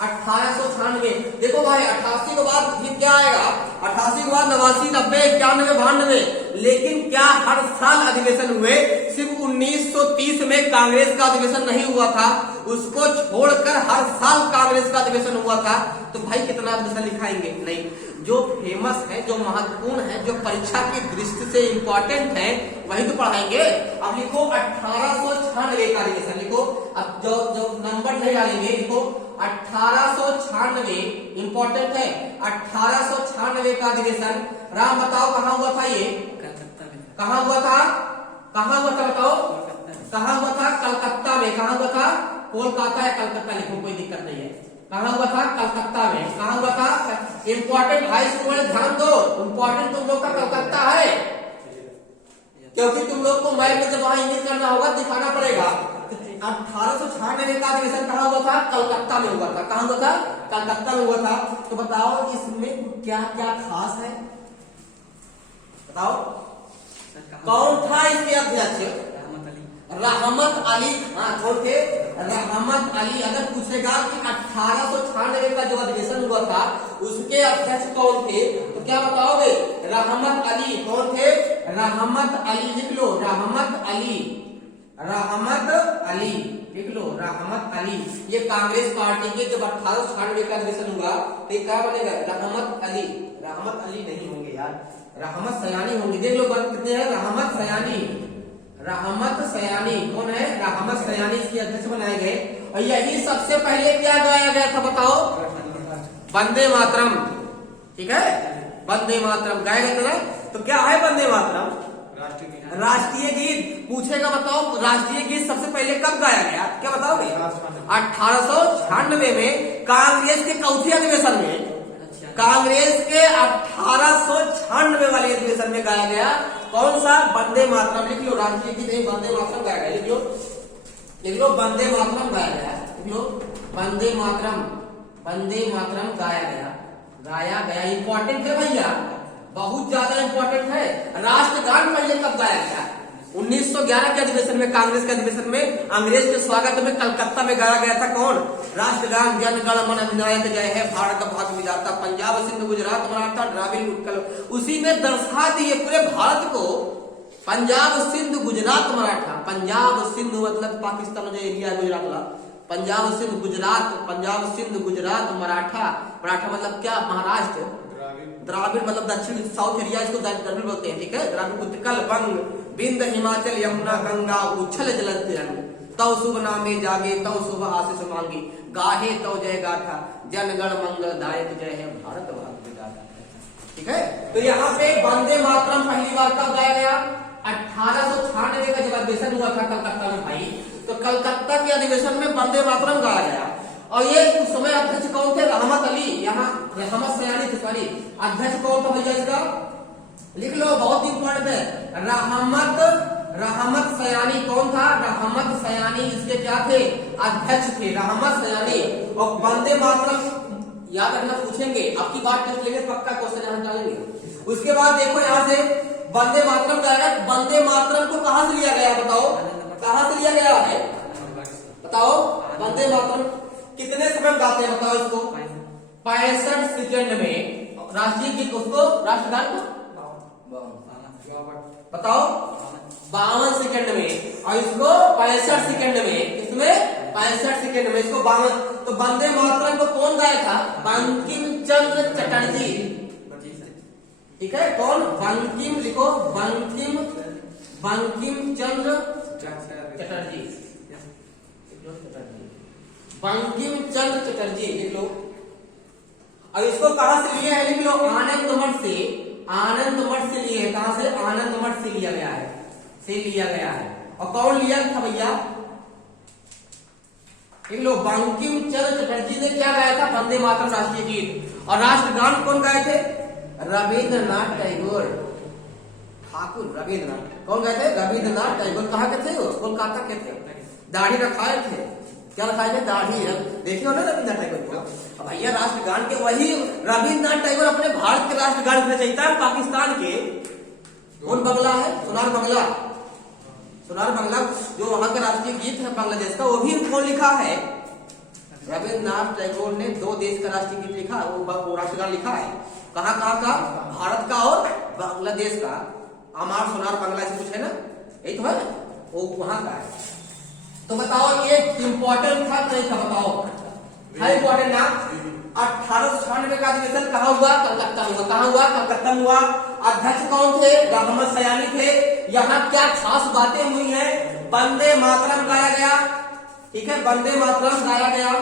1896। देखो भाई 88 के बाद फिर क्या आएगा, 88 के बाद 89, 90, 91, 92, लेकिन क्या हर साल अधिवेशन हुए। सिर्फ 1930 में कांग्रेस का अधिवेशन नहीं हुआ था, उसको छोड़कर हर साल कांग्रेस का अधिवेशन हुआ था। तो भाई कितना अधिवेशन लिखाएंगे, नहीं, जो फेमस है, जो महत्वपूर्ण है, जो परीक्षा की दृष्टि से इंपॉर्टेंट है वही तो पढ़ाएंगे। अब लिखो 1896 का अधिवेशन लिखो, अब जो नंबर नहीं डालेंगे लिखो 1896, इंपॉर्टेंट है। 1896 का अधिवेशन, राम बताओ कहाँ हुआ था, ये कहाँ हुआ था, कहाँ हुआ था बताओ, कहाँ हुआ था, कलकत्ता में। कहाँ हुआ था, कोलकाता या कलकत्ता लिखो, कोई दिक्कत नहीं है। कहाँ हुआ था, कलकत्ता में। कहाँ हुआ था, इंपॉर्टेंट हाई स्कूल में ध्यान दो, इंपॉर्टेंट तुम लोग का कलकत्ता है, क्योंकि तुम लोग को मैप में जब वहां इंगित करना होगा दिखाना पड़ेगा। 1896 का अधिवेशन कहाँ हुआ था, कलकत्ता में हुआ था। कहाँ हुआ था, कलकत्ता में हुआ था। तो बताओ इसमें क्या क्या खास है, बताओ कौन था इसके अध्यक्ष, रहमत अली। हाँ कौन थे, रहमत अली। अगर पूछेगा कि 1896 का जो अधिवेशन हुआ था उसके अध्यक्ष कौन थे, तो क्या बताओगे, रहमत अली। कौन थे, रहमत अली। लिख लो रहमत अली, रहमत अली लिख लो, रहमत अली। ये कांग्रेस पार्टी के जब 1896 का अधिवेशन हुआ तो क्या बनेगा, रहमत अली। रहमत अली नहीं होंगे यार, रहमत सयानी होंगे। देख लो कितने हैं, रहमत सयानी, रहमत सयानी। कौन है, रहमत सयानी इसके अध्यक्ष बनाए गए। और यही सबसे पहले क्या गाया गया था बताओ, वंदे मातरम। ठीक है, वंदे मातरम गाया गया था ना। तो क्या है वंदे मातरम, राष्ट्रीय गीत। पूछेगा बताओ राष्ट्रीय गीत सबसे पहले कब गाया गया, क्या बताओगे, 1896 में कांग्रेस के चौथे अधिवेशन में, कांग्रेस के 1896 वाले अधिवेशन में गाया गया। कौन सा, वंदे मातरम। लिख लो, राष्ट्रीय गीत नहीं, वंदे मातरम गाया गया। लिख लो, लिख लो, वंदे मातरम गाया गया। लिख लो, वंदे मातरम, वंदे मातरम गाया गया, गाया गया। इंपॉर्टेंट है भैया, बहुत ज्यादा इंपॉर्टेंट है। राष्ट्रगान पहले कब गाया गया, 1911 के अधिवेशन में, कांग्रेस के अधिवेशन में अंग्रेज के स्वागत में कलकत्ता में गाया गया था। कौन, राष्ट्रगान। जन गण मन अधिनायक जय है भारत भाग्य विधाता, पंजाब सिंध गुजरात मराठा द्राविड़ उत्कल। उसी में दर्शा दिए पूरे भारत को, पंजाब सिंध गुजरात मराठा। पंजाब सिंध मतलब पाकिस्तान जो एरिया है गुजरात वाला, पंजाब सिंध गुजरात, पंजाब सिंध गुजरात मराठा। मराठा मतलब क्या, महाराष्ट्र। द्राविड़ मतलब दक्षिण साउथ एरिया, इसको द्रविड़ बोलते हैं। ठीक है, द्राविड़ उत्कल बंग बिंद हिमाचल यमुना गंगा उछल जलतिरंग, तव शुभ नामे जागे तव शुभ आशीष मांगी, गाहे तव जय गाथा जनगण मंगल दायक जय है भारत भाग्य विधाता। ठीक है, तो यहाँ पे वंदे मातरम पहली बार कब गाया गया, 1896 का जब अधिवेशन हुआ था कलकत्ता में भाई, तो कलकत्ता के अधिवेशन में वंदे मातरम गाया गया। और ये उस समय अध्यक्ष कौन थे, रहमत अली। यहाँ रहमत सयानी थे, सॉरी, अध्यक्ष कौन था भैया इसका, लिख लो, बहुत इंपॉर्टेंट है। रहमत सयानी कौन था, रहमत सयानी इसके क्या थे, अध्यक्ष थे, रहमत सयानी। और वंदे मातरम याद रखना, पूछेंगे आपकी बात टेस्ट लेंगे, पक्का क्वेश्चन यहाँ डालेंगे। उसके बाद देखो यहाँ से वंदे मातरम का है, वंदे मातरम को कहां से लिया गया बताओ, कहां से लिया गया है बताओ। वंदे मातरम कितने समय गाते हैं बताओ इसको, 65 सेकंड में। राष्ट्रीय गीत उसको, राष्ट्रगान को बताओ 52 सेकंड में, और इसको 65 सेकंड में। इसमें 65 सेकंड में। इसको तो वंदे मातरम को कौन गाया था? बंकिम चंद्र चटर्जी। ठीक है, कौन? बंकिम, लिखो बंकिम चंद्र चटर्जी, बंकिम चंद्र चटर्जी लिख लो। अब इसको कहां से लिया है? लिख लो आनंद मठ से, आनंद मठ से लिए है। कहां से? आनंद मठ से लिया गया है, और कौन लिया था भैया? लिख लो बंकिम चंद्र चटर्जी ने क्या गाया था? वंदे मातरम राष्ट्रीय गीत। और राष्ट्रगान कौन गाए थे? रविंद्रनाथ टैगोर ठाकुर। रविंद्रनाथ कौन गए थे? रविंद्रनाथ टैगोर। कहाँ के थे वो? कोलकाता के थे। दाढ़ी रखाए थे। क्या रखाए थे? दाढ़ी। देखे हो ना रविंद्रनाथ टैगोर को? भैया राष्ट्रगान के वही रविंद्रनाथ टैगोर अपने भारत के राष्ट्रगान के रचयिता है। पाकिस्तान के कौन बंगला है? सोनार बंगला, सोनार बंगला जो वहां का राष्ट्रीय गीत है बांग्लादेश का, वो भी कौन लिखा है? रविंद्रनाथ टैगोर ने 2 देश का राष्ट्रीय गीत लिखा, वो राष्ट्रगान लिखा है। कहाँ का? भारत का और बांग्लादेश का। अमार सोनार बांग्ला से कुछ है ना, यही तो है, वो वहां का है। तो बताओ ये इम्पोर्टेंट था नहीं था? बताओ है इम्पोर्टेंट ना। 1896 का अधिवेशन कहाँ हुआ? कलकत्ता में हुआ। कहाँ हुआ? कलकत्ता में हुआ। अध्यक्ष कौन थे? मोहम्मद सयानी थे। यहाँ क्या खास बातें हुई हैं? वंदे मातरम गाया गया, ठीक है, वंदे मातरम गाया गया।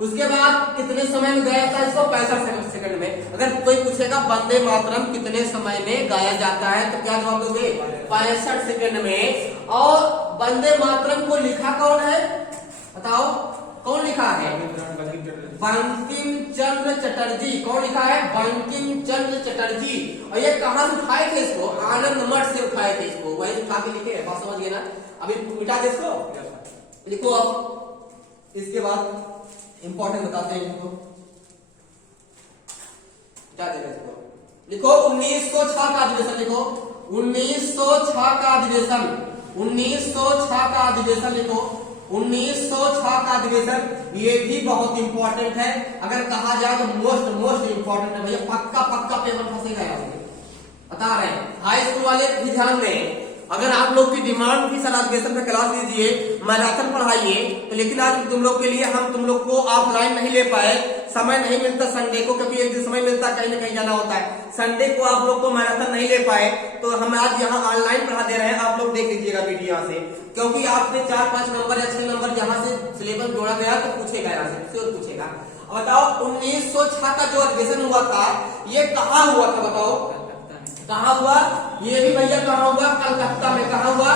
उसके बाद कितने समय में गाया था इसको? 65 सेकंड में। अगर कोई पूछेगा वंदे मातरम कितने समय में गाया जाता है तो क्या जवाब दोगे? 65 सेकंड में। और वंदे मातरम को लिखा कौन है? बताओ कौन लिखा है? बंकिम चंद्र चटर्जी। कौन लिखा है? बंकिम चंद्र चटर्जी। और ये कहां से उठाए थे इसको? आनंद मठ से उठाए थे इसको, वही उठा के लिखे है। बात समझ गए ना? अभी मिटा दे इसको, लिखो। अब इसके बाद इंपॉर्टेंट बताते हैं इनको, क्या देगा इसको? लिखो 1906 का अधिवेशन। लिखो 1906 का अधिवेशन, 1906 का अधिवेशन लिखो। 1906 का अधिवेशन ये भी बहुत इंपॉर्टेंट है। अगर कहा जाए तो मोस्ट इंपॉर्टेंट है भैया। पक्का पेपर फंसेगा यहाँ पे, बता रहे हैं। हाई स्कूल वाले भी ध्यान दें। अगर आप लोग की डिमांड थी सर अधिवेशन पे क्लास लीजिए, मैराथन पढ़ाइए, तो लेकिन आज तुम लोग के लिए हम तुम लोग को ऑफलाइन नहीं ले पाए, समय नहीं मिलता संडे को, क्योंकि एक दिन समय मिलता कहीं ना कहीं जाना होता है। संडे को आप लोग को मैराथन नहीं ले पाए, तो हम आज यहाँ ऑनलाइन पढ़ा दे रहे हैं। आप लोग देख लीजिएगा वीडियो यहाँ से, क्योंकि आपने 4-5 नंबर या 6 नंबर यहाँ से सिलेबस जोड़ा गया तो पूछेगा, यहाँ से पूछेगा। बताओ 1906 का जो अधिवेशन हुआ था ये कहाँ हुआ था? बताओ कहाँ हुआ? ये भी भैया कहाँ हुआ? कलकत्ता में। कहाँ हुआ?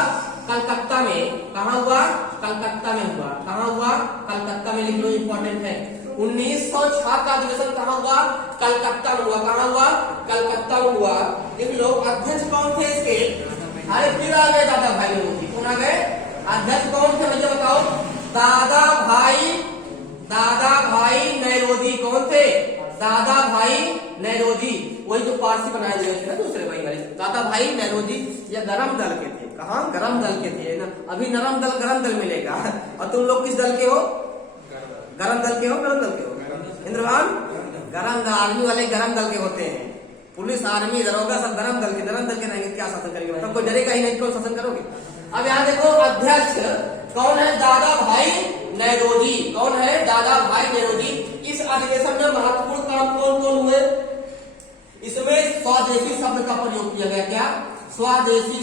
कलकत्ता में। कहाँ हुआ? कलकत्ता में हुआ। कहाँ हुआ? कलकत्ता में। लिख लो, इंपॉर्टेंट है। 1906 का अधिवेशन कहाँ हुआ? कलकत्ता में हुआ। कहाँ हुआ? कलकत्ता में हुआ। लिख लो। अध्यक्ष कौन थे इसके? अरे फिर आ गए दादा भाई नेहरू जी। कौन आ गए? अध्यक्ष कौन थे भैया बताओ? दादा भाई नेहरू। कौन थे? दादा भाई नेहरू। वही जो पारसी बनाए गए थे ना दूसरे भाई वाले, दादा भाई नेहरू। ये गरम दल के थे। कहाँ? गरम दल के थे ना। अभी नरम दल गरम दल मिलेगा। और तुम लोग किस दल के हो? गरम दल के हो? गरम दल के हो? इंद्रभान गरम दल, आर्मी वाले गरम दल के होते हैं। पुलिस, आर्मी, दरोगा सब गरम दल के रहेंगे। क्या शासन करेंगे? तब कोई डरेगा ही नहीं, कौन शासन करोगे? अब यहाँ देखो अध्यक्ष कौन है? दादा भाई नेहरू। कौन है? दादा भाई नेहरू। इस अधिवेशन में महत्वपूर्ण काम कौन कौन हुए? इसमें स्वदेशी शब्द का प्रयोग किया गया। क्या? स्वदेशी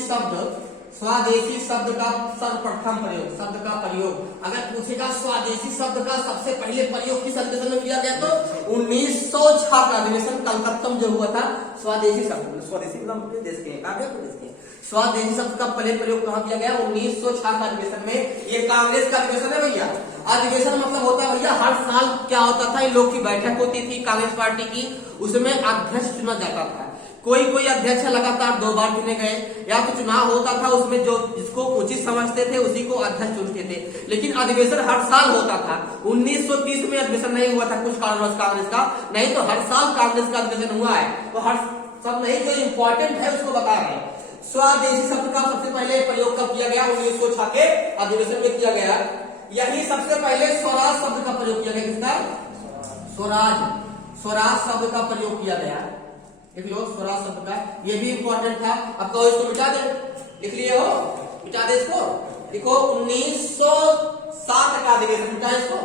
शब्द का सर्वप्रथम प्रयोग, शब्द का प्रयोग। अगर पूछेगा स्वदेशी शब्द का सबसे पहले प्रयोग किस अधिवेशन में किया गया, तो 1906 का अधिवेशन कलकत्ता में जो हुआ था। स्वदेशी शब्द, स्वदेशी मतलब अपने देश के, देश के। स्वदेशी शब्द का पहले प्रयोग कहाँ किया गया? 1906 का अधिवेशन में। ये कांग्रेस का अधिवेशन है भैया। अधिवेशन मतलब होता है भैया, हर साल क्या होता था, इन लोग की बैठक होती थी कांग्रेस पार्टी की, उसमें अध्यक्ष चुना जाता था। कोई अध्यक्ष लगातार 2 बार चुने गए, या तो चुनाव होता था उसमें जो जिसको उचित समझते थे उसी को अध्यक्ष चुनते थे। लेकिन अधिवेशन हर साल होता था। 1930 में अधिवेशन नहीं हुआ था कुछ कारणवश कांग्रेस का, नहीं तो हर साल कांग्रेस का अधिवेशन हुआ है। तो हर सब नहीं, जो इम्पोर्टेंट है उसको बता रहे हैं। स्वदेशी शब्द का सबसे पहले प्रयोग कब किया गया? 1906 के अधिवेशन में किया गया। यही सबसे पहले स्वराज शब्द का प्रयोग किया गया। किसका? स्वराज शब्द का प्रयोग किया गया। लिख लो स्वराज शब्द का, ये भी इंपॉर्टेंट था। अब तो इसको मिटा दे, लिख लिए हो? मिटा दे इसको। देखो 1900 1907 का अधिवेशन, मिटा इसको,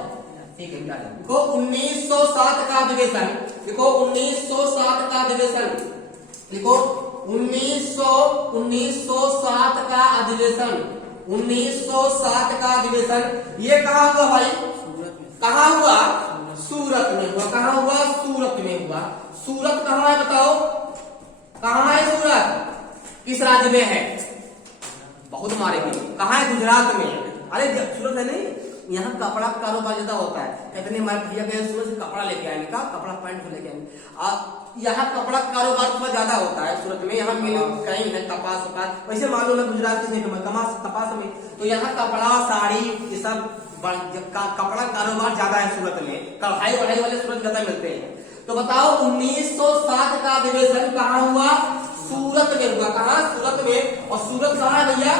ठीक है मिटा दो। देखो 1907 का अधिवेशन, देखो 1907 का अधिवेशन, देखो 1907 का अधिवेशन, 1907 का अधिवेशन ये कहाँ हुआ भाई? कहाँ हुआ? सूरत में हुआ। कहाँ हुआ? सूरत में हुआ। सूरत कहाँ है बताओ? कहाँ है सूरत? किस राज्य में है? बहुत मारेंगे। कहाँ है? गुजरात में। अरे सूरत है नहीं, यहाँ कपड़ा का कारोबार ज्यादा होता है। इतने हमारे भैया गए सूरत से कपड़ा लेके आएंगे, का कपड़ा पैंट लेके आएंगे। यहाँ कपड़ा का कारोबार थोड़ा ज्यादा होता है सूरत में। यहाँ मिल कहीं है कपास वपास, वैसे मालूम है गुजरात की कमास कपास में, तो यहाँ कपड़ा साड़ी ये सब कपड़ा कारोबार ज्यादा है सूरत में। कढ़ाई वढ़ाई वाले सूरत ज्यादा मिलते हैं। तो बताओ 1907 का अधिवेशन कहाँ हुआ? सूरत में हुआ। कहाँ? सूरत में। और सूरत कहाँ है भैया?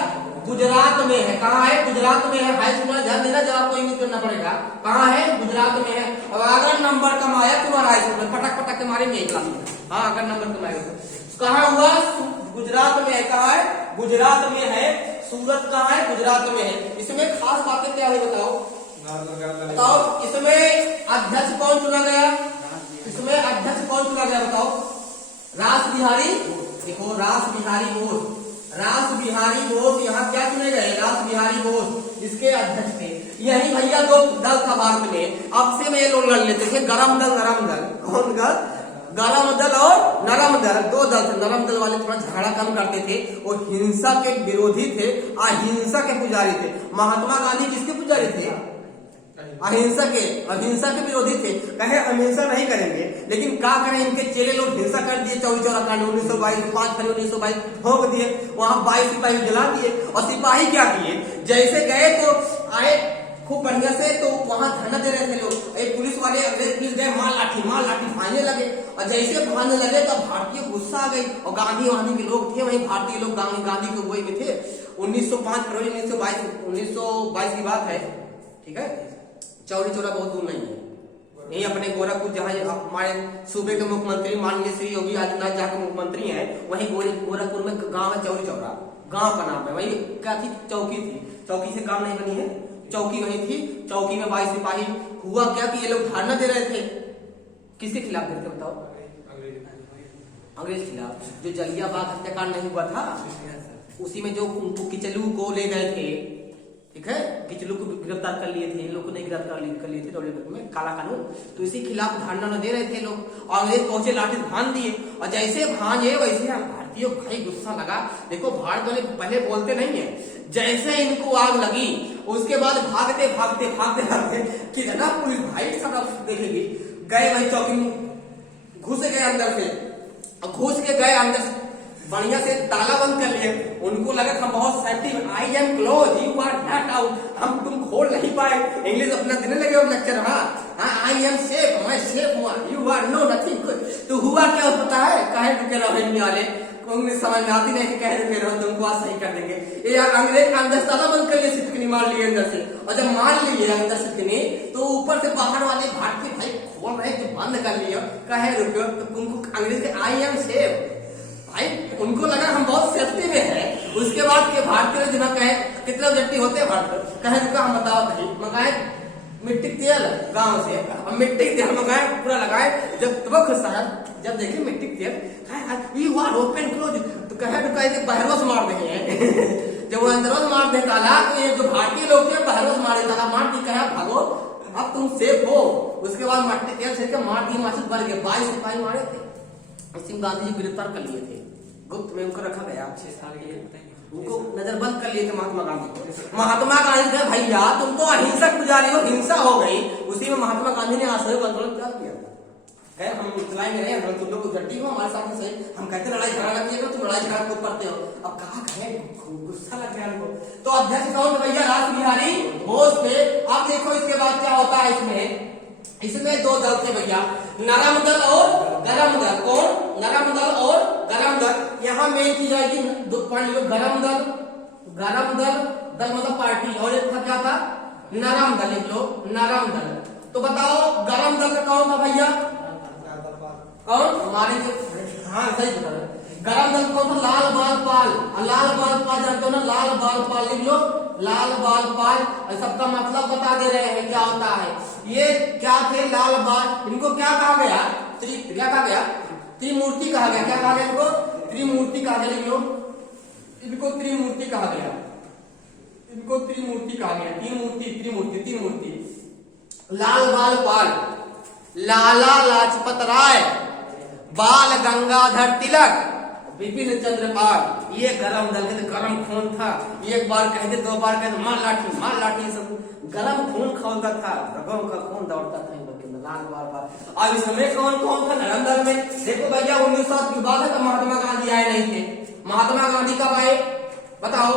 गुजरात में है। कहाँ है? गुजरात में है। हाई स्कूल में ध्यान देना, जब आपको इंग्लिश करना पड़ेगा। कहाँ है? गुजरात में है। और अगर नंबर कम आया तुम्हारा हाई स्कूल में, पटक पटक के मारेंगे क्लास में। हाँ, अगर नंबर कम आएगा तो कहाँ हुआ? गुजरात में है। कहाँ है? गुजरात में है। सूरत कहाँ है? गुजरात में है। इसमें खास बातें क्या है बताओ? बताओ इसमें अध्यक्ष कौन चुना गया? इसमें अध्यक्ष कौन चुना गया बताओ? रास बिहारी, देखो रास बिहारी बोस, रास बिहारी बोस यहाँ क्या चुने गए? रास बिहारी बोस इसके अध्यक्ष थे। यही भैया दो दल था भारत में। अब से में ये लोग लड़ लेते थे, गरम दल नरम दल। कौन दल? गरम दल और नरम दल, दो दल थे। नरम दल वाले थोड़ा झगड़ा कम करते थे, वो हिंसा के विरोधी थे, अहिंसा के पुजारी थे। महात्मा गांधी किसके पुजारी थे? अहिंसा के, अहिंसा के विरोधी थे। कहे अहिंसा नहीं करेंगे, लेकिन क्या करें, इनके चेले लोग हिंसा कर दिए। चौरी चौरा कांड 1922, 5 फरवरी 1922 ठोक दिए, वहां 22 सिपाही जला दिए। और सिपाही क्या किए? जैसे गए तो आए खूब बढ़िया से, तो वहां धरना दे रहे थे लोग। एक पुलिस वाले, अंग्रेज पुलिस गए, मार लाठी भागने लगे। और जैसे भागने लगे तो भारतीय गुस्सा आ गई। और गांधी के लोग थे वहीं, भारतीय लोग गांधी के वही में थे। 1905 फरवरी 1922 की बात है, ठीक है। चौरी चौरा बहुत दूर नहीं है, यही अपने गोरखपुर, जहाँ हमारे सूबे के मुख्यमंत्री माननीय श्री योगी आदित्यनाथ जहाँ के मुख्यमंत्री हैं, वहीं गोरखपुर में गांव है चौरी चौरा, गांव का नाम है। वही क्या थी? चौकी थी। चौकी से काम नहीं बनी है, चौकी वही थी। चौकी में 22 सिपाही। हुआ क्या कि ये लोग धरना दे रहे थे। किसके खिलाफ दे रहे थे बताओ? अंग्रेज खिलाफ। जो जलियांवाला हत्याकांड नहीं हुआ था, उसी में जो उनको किचलू को ले गए थे, ठीक है, किचलू को गिरफ्तार कर लिए थे, इन लोग को नहीं गिरफ्तार कर लिए थे डॉलेट में, काला कानून। तो इसी खिलाफ धरना दे रहे थे लोग। और अंग्रेज पहुंचे, लाठी भान दिए। और जैसे भांजे वैसे भारतीय भाई गुस्सा लगा। देखो भारत वाले पहले बोलते नहीं है। जैसे इनको आग लगी, उसके बाद भागते भागते भागते भागते कितना पुलिस भाई सब देखेगी, गए वही चौकी में घुस गए अंदर से। और घुस के गए अंदर से, बढ़िया से ताला बंद कर लिए। उनको लगा हम बहुत सेफ्टी में, I am close, you are not out, हम तुम खोल नहीं पाए। इंग्लिश अपना देने लगे और लेक्चर। हाँ, आई एम सेफ, मैं सेफ हुआ, यू आर नो नथिंग। तो हुआ क्या पता है? कहे रुके रहो हिंदी वाले, इंग्लिश समझ में आती नहीं कि कहे रुके रहो, तुमको आज सही कर देंगे। ये यार अंग्रेज अंदर ताला बंद कर लिए, सिटकनी मार लिए अंदर से। और जब मार लिए अंदर सिटकनी, तो ऊपर से बाहर वाले भारतीय भाई खोल रहे थे, बंद कर लिया। कहे रुके, तो तुमको अंग्रेज के आई एम सेफ भाई, उनको लगा हम बहुत सेफ्टी में है। उसके बाद के भारतीय जो कहे कितने व्यक्ति होते हैं भारत, कहे रुका हम बताओ भाई, मंगाए मिट्टी तेल गांव से, और मिट्टी तेल मंगाए पूरा लगाए। जब तुम खुश जब देखे मिट्टी तेल, यू आर ओपन क्लोज, तो कहे रुका बाहरों से मार देंगे। जब वो अंदरों से मार दे ताला, तो ये जो भारतीय लोग थे बाहरों से मारे ताला, मार दी, कहा भागो अब तुम सेफ हो। उसके बाद मिट्टी तेल से मार दिए, मासूद बढ़ गए। 22 सिपाही मारे थे। सिंह गांधी जी गिरफ्तार कर लिए थे, गुप्त में उनको रखा गया 6 साल के लिए। उनको नजरबंद कर लिए थे महात्मा गांधी को। महात्मा गांधी ने भैया तुम तो अहिंसक पुजारी हो, हिंसा हो गई। उसी में महात्मा गांधी ने असहयोग आंदोलन क्या किया था? हम चलाएंगे नहीं आंदोलन, तुम लोग डटी हो हमारे साथ सही। हम कहते लड़ाई झगड़ा लगी, तुम लड़ाई झगड़ा को करते हो। अब कहा कहे, गुस्सा लग गया उनको। तो अध्यक्ष कौन भैया? रास बिहारी बोस थे। अब देखो इसके बाद क्या होता है इसमें दो दल थे भैया, नरम दल और गरम दल। कौन? नरम दल और गरम दल। यहाँ मेन चीज आएगी गरम दल, गरम दल, दल मतलब पार्टी, और एक था क्या था? नरम दल। लिख लो नरम दल। तो बताओ गरम दल का कौन था भैया? कौन? हमारे हाँ सही बता रहे। गरम दल कौन था? लाल बाल पाल। लाल बाल पाल जानते हो ना? लाल बाल पाल लिख लो, लाल बाल पाल, सबका मतलब बता दे रहे हैं क्या होता है। ये क्या थे, लाल बाल, इनको क्या कहा गया, क्या कहा गया, त्रिमूर्ति कहा गया। क्या कहा गया इनको, त्रिमूर्ति कहा गया। इनको त्रिमूर्ति कहा गया, इनको त्रिमूर्ति कहा गया। त्रिमूर्ति। लाल बाल पाल, लाला लाजपत राय, बाल गंगाधर तिलक, विपिन चंद्र पाल। ये गरम दल के गरम खून था, एक बार कहते, दो बार कहते, मार लाठी, सब गरम खून खौलता था, रगों का खून दौड़ता था लाल बाल पाल। अब इसमें कौन था नरम दल में, देखो भैया 1900 की बात है तो महात्मा गांधी आए नहीं थे। महात्मा गांधी कब आए बताओ,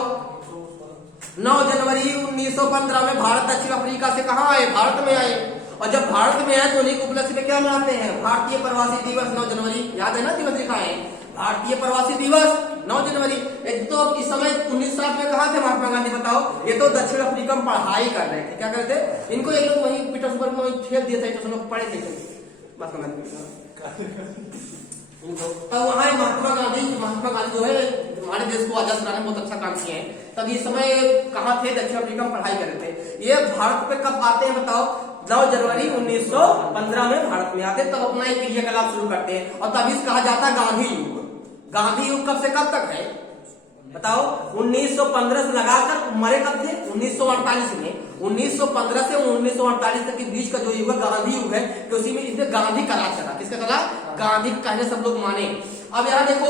9 जनवरी 1915 में भारत दक्षिण अफ्रीका से कहाँ आए, भारत में आए। और जब भारत में आए तो उन्हीं के उपलक्ष्य में क्या मनाते हैं, भारतीय प्रवासी दिवस 9 जनवरी, याद है ना, दिवस लिखा है भारतीय प्रवासी दिवस 9 जनवरी। तो इस समय 1960 में कहा थे महात्मा गांधी बताओ, ये तो दक्षिण अफ्रीका में पढ़ाई कर रहे थे। क्या करते, इनको ये लोग वहीं पीटर्सबर्ग में वहीं खेल दिए थे, तो लोग पढ़े थे महात्मा गांधी। तब वहां महात्मा गांधी जो है हमारे देश को आजाद कराने में बहुत अच्छा काम किए हैं। तब इस समय कहाँ थे, दक्षिण अफ्रीका में पढ़ाई कर रहे थे। ये भारत पे कब आते हैं बताओ, 9 जनवरी 1915 में भारत में आते, तब अपना एक क्रियाकलाप शुरू करते हैं। और तभी कहा जाता है गांधी युग। गांधी युग कब से कब तक है बताओ, 1915 से लगाकर मरे कब थे, 1948 में। 1915 से 1948 तक के बीच का जो युग है गांधी युग है, कि उसी में इसमें गांधी का राज चला। किसका चला, गांधी कहने सब लोग माने। अब यहाँ देखो,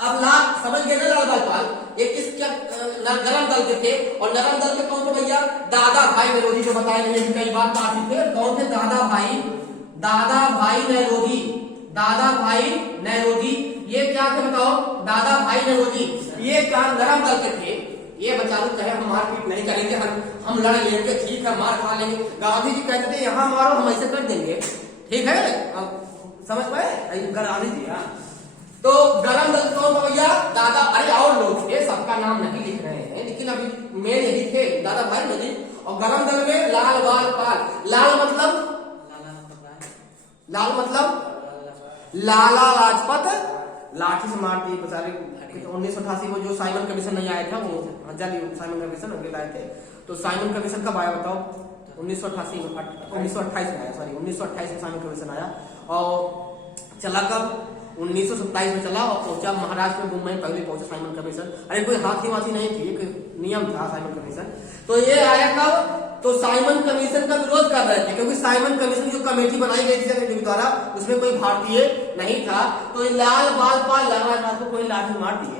अब समझ गए ना, लाल बाल पाल एक किस क्या नरम दल के थे, और नरम दल के कौन थे भैया, दादा भाई नौरोजी, जो बताए नहीं कई बार काफी थे। कौन थे, दादा भाई नौरोजी। ये क्या थे बताओ, दादा भाई नौरोजी, ये क्या नरम दल के थे। ये बेचारे कहे हम मारपीट नहीं करेंगे, हम लड़ लेंगे, ठीक है मार खा लेंगे। गांधी जी कहते थे यहाँ मारो हम ऐसे कर देंगे, ठीक है, समझ पाए गांधी जी। तो गरम दल कौन था भैया, दादा, अरे और लोग थे, सबका नाम नहीं लिख रहे हैं, लेकिन अभी मेन यही थे, दादा भाई नौरोजी। और गरम दल में लाल बाल पाल, लाल मतलब लाला लाजपत, लाठी से मार दी बेचारे। 1988 में जो साइमन कमीशन नहीं आया था, वो साइमन कमीशन अगले लाए थे। तो साइमन कमीशन कब आया बताओ, 1928 में आया, सॉरी 1928 में साइमन कमीशन आया। और चला कब, 1927 में चला, और पहुंचा महाराष्ट्र में, मुंबई पहले पहुंचा साइमन कमीशन। अरे कोई हाथी नहीं थी, एक नियम था साइमन कमीशन। तो ये आया कब, तो साइमन कमीशन का विरोध कर रहे थे, क्योंकि साइमन कमीशन जो कमेटी बनाई गई थी द्वारा, उसमें कोई भारतीय नहीं था। तो लाल बाल पाल लाला को कोई लाठी मार दिए।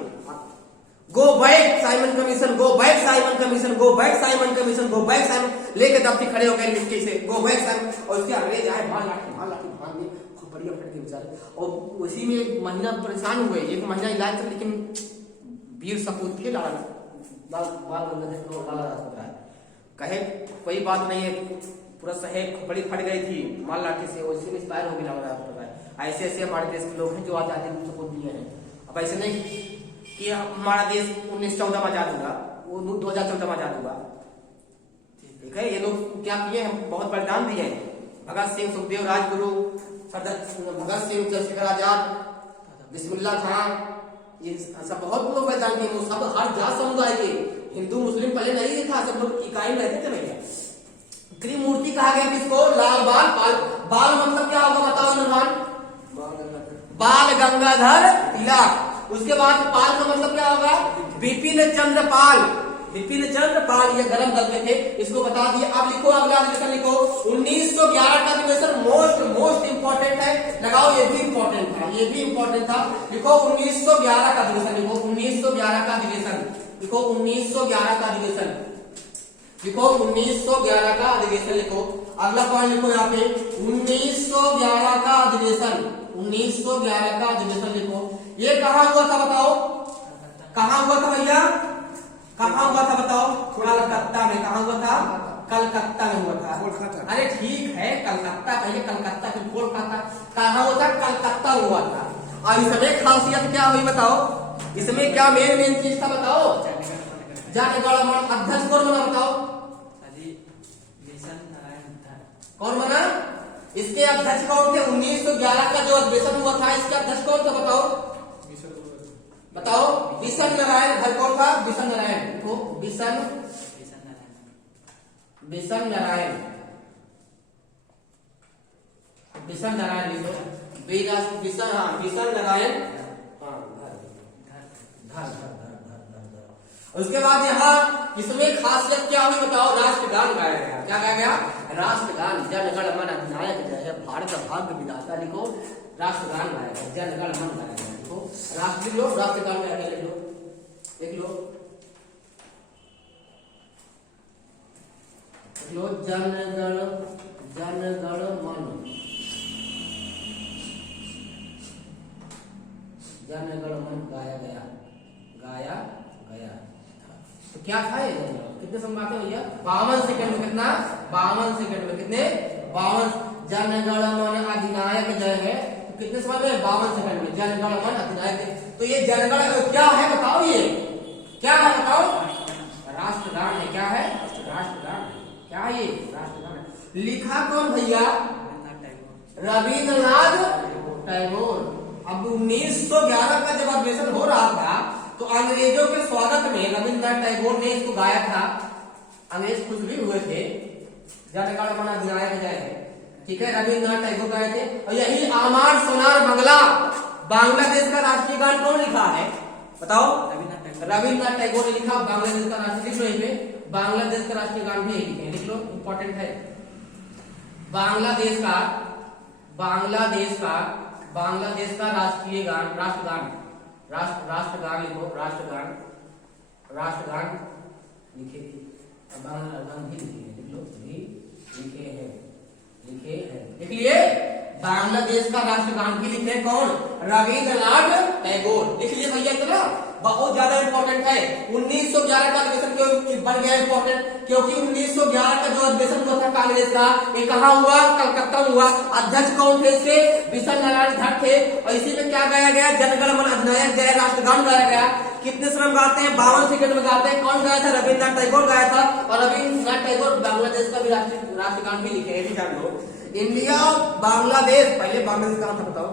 Go back Simon commission, go back Simon commission, go back Simon commission, go back Simon, लेके दफ्ती खड़े हो गए लिखके से, गो बैक साइमन। और उसके अंग्रेज आए, मार लाठी भाग दिए, खूब बढ़िया फट गए बेचारे। और उसी में एक महीना परेशान हुए, एक महीना इलाज था, लेकिन वीर सपूत थे लाला कहे कोई बात नहीं है, पूरा शहर बड़ी फट गई थी माल लाठी से, उसी में इंस्पायर हो गया। ऐसे ऐसे हमारे देश के लोग हैं जो आजादी को सपोर्ट दिए हैं। अब ऐसे नहीं कि हमारा देश 1914 में आजाद होगा, वो 2014 में आजाद होगा, ठीक है। ये लोग क्या किए हैं, बहुत बलिदान दिए हैं। भगत सिंह, सुखदेव, राजगुरु, भगत सिंह, चंद्रशेखर आजाद, बिस्मिल्लाह खान, ये सब बहुत लोग बलिदान दिए। सब हर जात समुदाय के, हिंदू मुस्लिम पहले नहीं था, सब लोग इकाई में रहते थे भैया। त्रिमूर्ति कहा गया किसको, लाल बाल पाल। बाल मतलब क्या होगा बताओ इमरान, बाल गंगाधर तिलक। उसके बाद पाल का मतलब क्या होगा, विपिन चंद्र पाल। विपिन चंद्र पाल ये गरम दल में थे, इसको बता दिए। अब लिखो, अगला अधिवेशन लिखो, 1911 का अधिवेशन मोस्ट इंपॉर्टेंट है, लगाओ, ये भी इंपॉर्टेंट था, लिखो 1911 का अधिवेशन, लिखो 1911 का अधिवेशन, लिखो 1911 का अधिवेशन, लिखो 1911 का अधिवेशन लिखो। अगला पॉइंट लिखो यहाँ पे 1911 का अधिवेशन, 1911 का अधिवेशन लिखो। ये कहाँ हुआ था बताओ, कहाँ हुआ था भैया, कहाँ हुआ था बताओ, कलकत्ता में। कहाँ हुआ था, कलकत्ता में हुआ था। अरे ठीक है, कलकत्ता, पहले कलकत्ता फिर कोलकाता, कहाँ हुआ था, कलकत्ता हुआ था। और इसमें खासियत क्या हुई बताओ, इसमें क्या मेन चीज था बताओ, अध्यक्ष कौन बना बताओ, कौन बना, इसके अध्यक्ष कौन थे, 1911 का जो अधिवेशन हुआ था, इसके अध्यक्ष कौन थे बताओ, बिशन नारायण। कौन था, बिशन नारायण। बिशन बिशन नारायण, बिशन नारायण लिखो, बिशन, हाँ बिशन नारायण, हाँ धर। उसके बाद यहाँ इसमें खासियत क्या हुई बताओ, राष्ट्रगान गाया गया। क्या गाया गया? राष्ट्रगान। जन गण मन अधिनायक जय है भारत भाग्य विधाता लिखो, राष्ट्रगान गाया गया, जन गण मन गाया गया लिखो, राष्ट्र लो, राष्ट्रगान गाया गया लिख लो, देख लो, जन गण मन, जन गण मन गाया गया, गाया गया। तो क्या था ये? कितने समय बात है भैया? 52 सेकंड में। कितना? 52 सेकंड में। कितने? 52। जन गण मन अधिनायक जय है, तो कितने समय में? 52 सेकंड में। जन गण मन अधिनायक। तो ये जनगण क्या है बताओ, ये क्या है बताओ? राष्ट्रगान है। क्या है? राष्ट्रगान। क्या है ये? राष्ट्रगान। लिखा कौन भैया? रविन्द्रनाथ टैगोर। अब 1911 का जब अधिवेशन हो रहा था तो अंग्रेजों के स्वागत में रविन्द्रनाथ टैगोर ने इसको गाया था। अंग्रेज खुश भी हुए थे, जन गण मन अधिनायक जय है, ठीक है, रविन्द्रनाथ टैगोर गाए थे। और यही आमार सोनार बंगला बांग्लादेश का राष्ट्रीय गान कौन लिखा है बताओ? रविन्द्रनाथ टैगोर ने लिखा बांग्लादेश का राष्ट्रीय। लिख लो यहीं पे, बांग्लादेश का राष्ट्रीय गान भी लिखे हैं, लिख लो, इंपॉर्टेंट है। बांग्लादेश का राष्ट्रीय गान, राष्ट्रगान लिखो, राष्ट्रगान लिखे, गान भी लिखे हैं, लिख लो, भी लिखे हैं। लिख लिए? बांग्लादेश का राष्ट्रगान भी लिखे कौन? रविन्द्रनाथ टैगोर। लिख लिए भैया, इतना बहुत ज्यादा इंपॉर्टेंट है। 1911 का अधिवेशन क्यों बन गया इंपॉर्टेंट? क्योंकि 1911 का जो अधिवेशन हुआ था कांग्रेस का, ये कहाँ हुआ? कलकत्ता में हुआ। अध्यक्ष कौन थे इसके? बिशन नारायण धर थे। और इसी में क्या गाया गया? जन गण मन अधिनायक जय राष्ट्रगान गाया गया। कितने समय गाते हैं? 52 सेकंड में गाते हैं। कौन गाया था? रविन्द्रनाथ टैगोर गाया था। और रविन्द्रनाथ टैगोर बांग्लादेश का भी राष्ट्रगान भी लिखे, ये जान लो। इंडिया बांग्लादेश, पहले बांग्लादेश कहाँ था बताओ?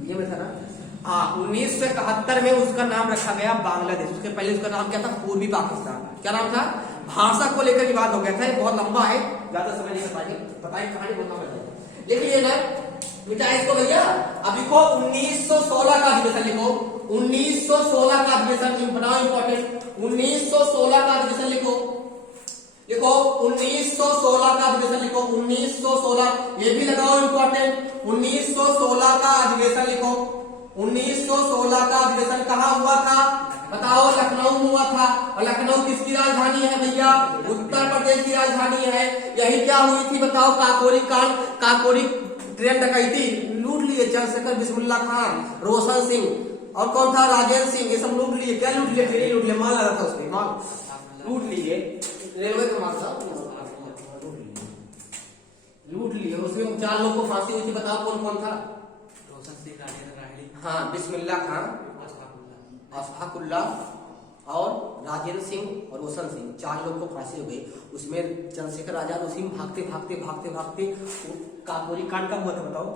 इंडिया में था ना? हाँ, 1971 में उसका नाम रखा गया बांग्लादेश। उसके पहले उसका नाम क्या था? पूर्वी पाकिस्तान। क्या नाम था? भाषा को लेकर विवाद हो गया था, ये बहुत लंबा है, ज्यादा समय नहीं कर पाएंगे, बताइए कहानी बहुत लंबा है। लिखिए ना, मिटाए इसको भैया। अब लिखो 1916 का अधिवेशन लिखो, 1916 का अधिवेशन बनाओ, इंपॉर्टेंट। 1916 का अधिवेशन लिखो, 1916 का अधिवेशन लिखो, 1916, ये भी लगाओ इंपॉर्टेंट। 1916 का अधिवेशन लिखो, 1916 का अधिवेशन कहाँ हुआ था बताओ? लखनऊ हुआ था। और लखनऊ किसकी राजधानी है भैया? उत्तर प्रदेश की राजधानी है। यही क्या हुई थी बताओ? काकोरी कांड, काकोरी ट्रेन डकैती, लूट लिए चंद्रशेखर बिस्मिल्लाह खान, रोशन सिंह और कौन था? राजेंद्र सिंह, ये सब लूट लिए। क्या लूट लिए? ट्रेन लूट लिए, माल लगा था उसमें, माल लूट लिए, रेलवे का माल था, लूट लिए। उसमें 4 लोग को फांसी हुई थी, बताओ कौन कौन था? रोशन सिंह, हाँ बिस्मिल्लाह खान, अशफाकुल्लाह और राजेंद्र सिंह और रोशन सिंह, 4 लोग को फांसी हो गई। उसमें चंद्रशेखर आजाद उसी में भागते काकोरी कांड कब हुआ था बताओ?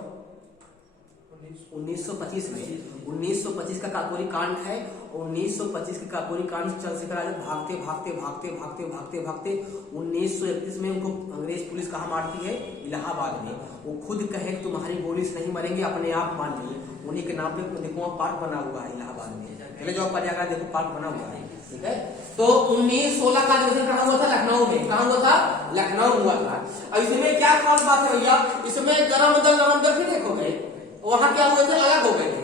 1925 में। 1925 का काकोरी कांड है। 1925 के काकोरी कांड से चंद्रशेखर आजाद भागते 1931 में उनको अंग्रेज पुलिस कहाँ मारती है? इलाहाबाद में। वो खुद कहे तुम्हारी गोली से नहीं मरेंगे, अपने आप मान लिए। उन्हीं के नाम पे देखो पार्क बना हुआ है इलाहाबाद में, पहले जो पर्यागराज देखो पार्क बना हुआ है, ठीक है। तो 1916 का अधिवेशन कहाँ हुआ था? लखनऊ में। कहाँ हुआ था? लखनऊ हुआ था। और इसमें क्या खास बात है भैया? इसमें गरम दल भी देखोगे, वहां क्या हुए थे? अलग हो गए थे।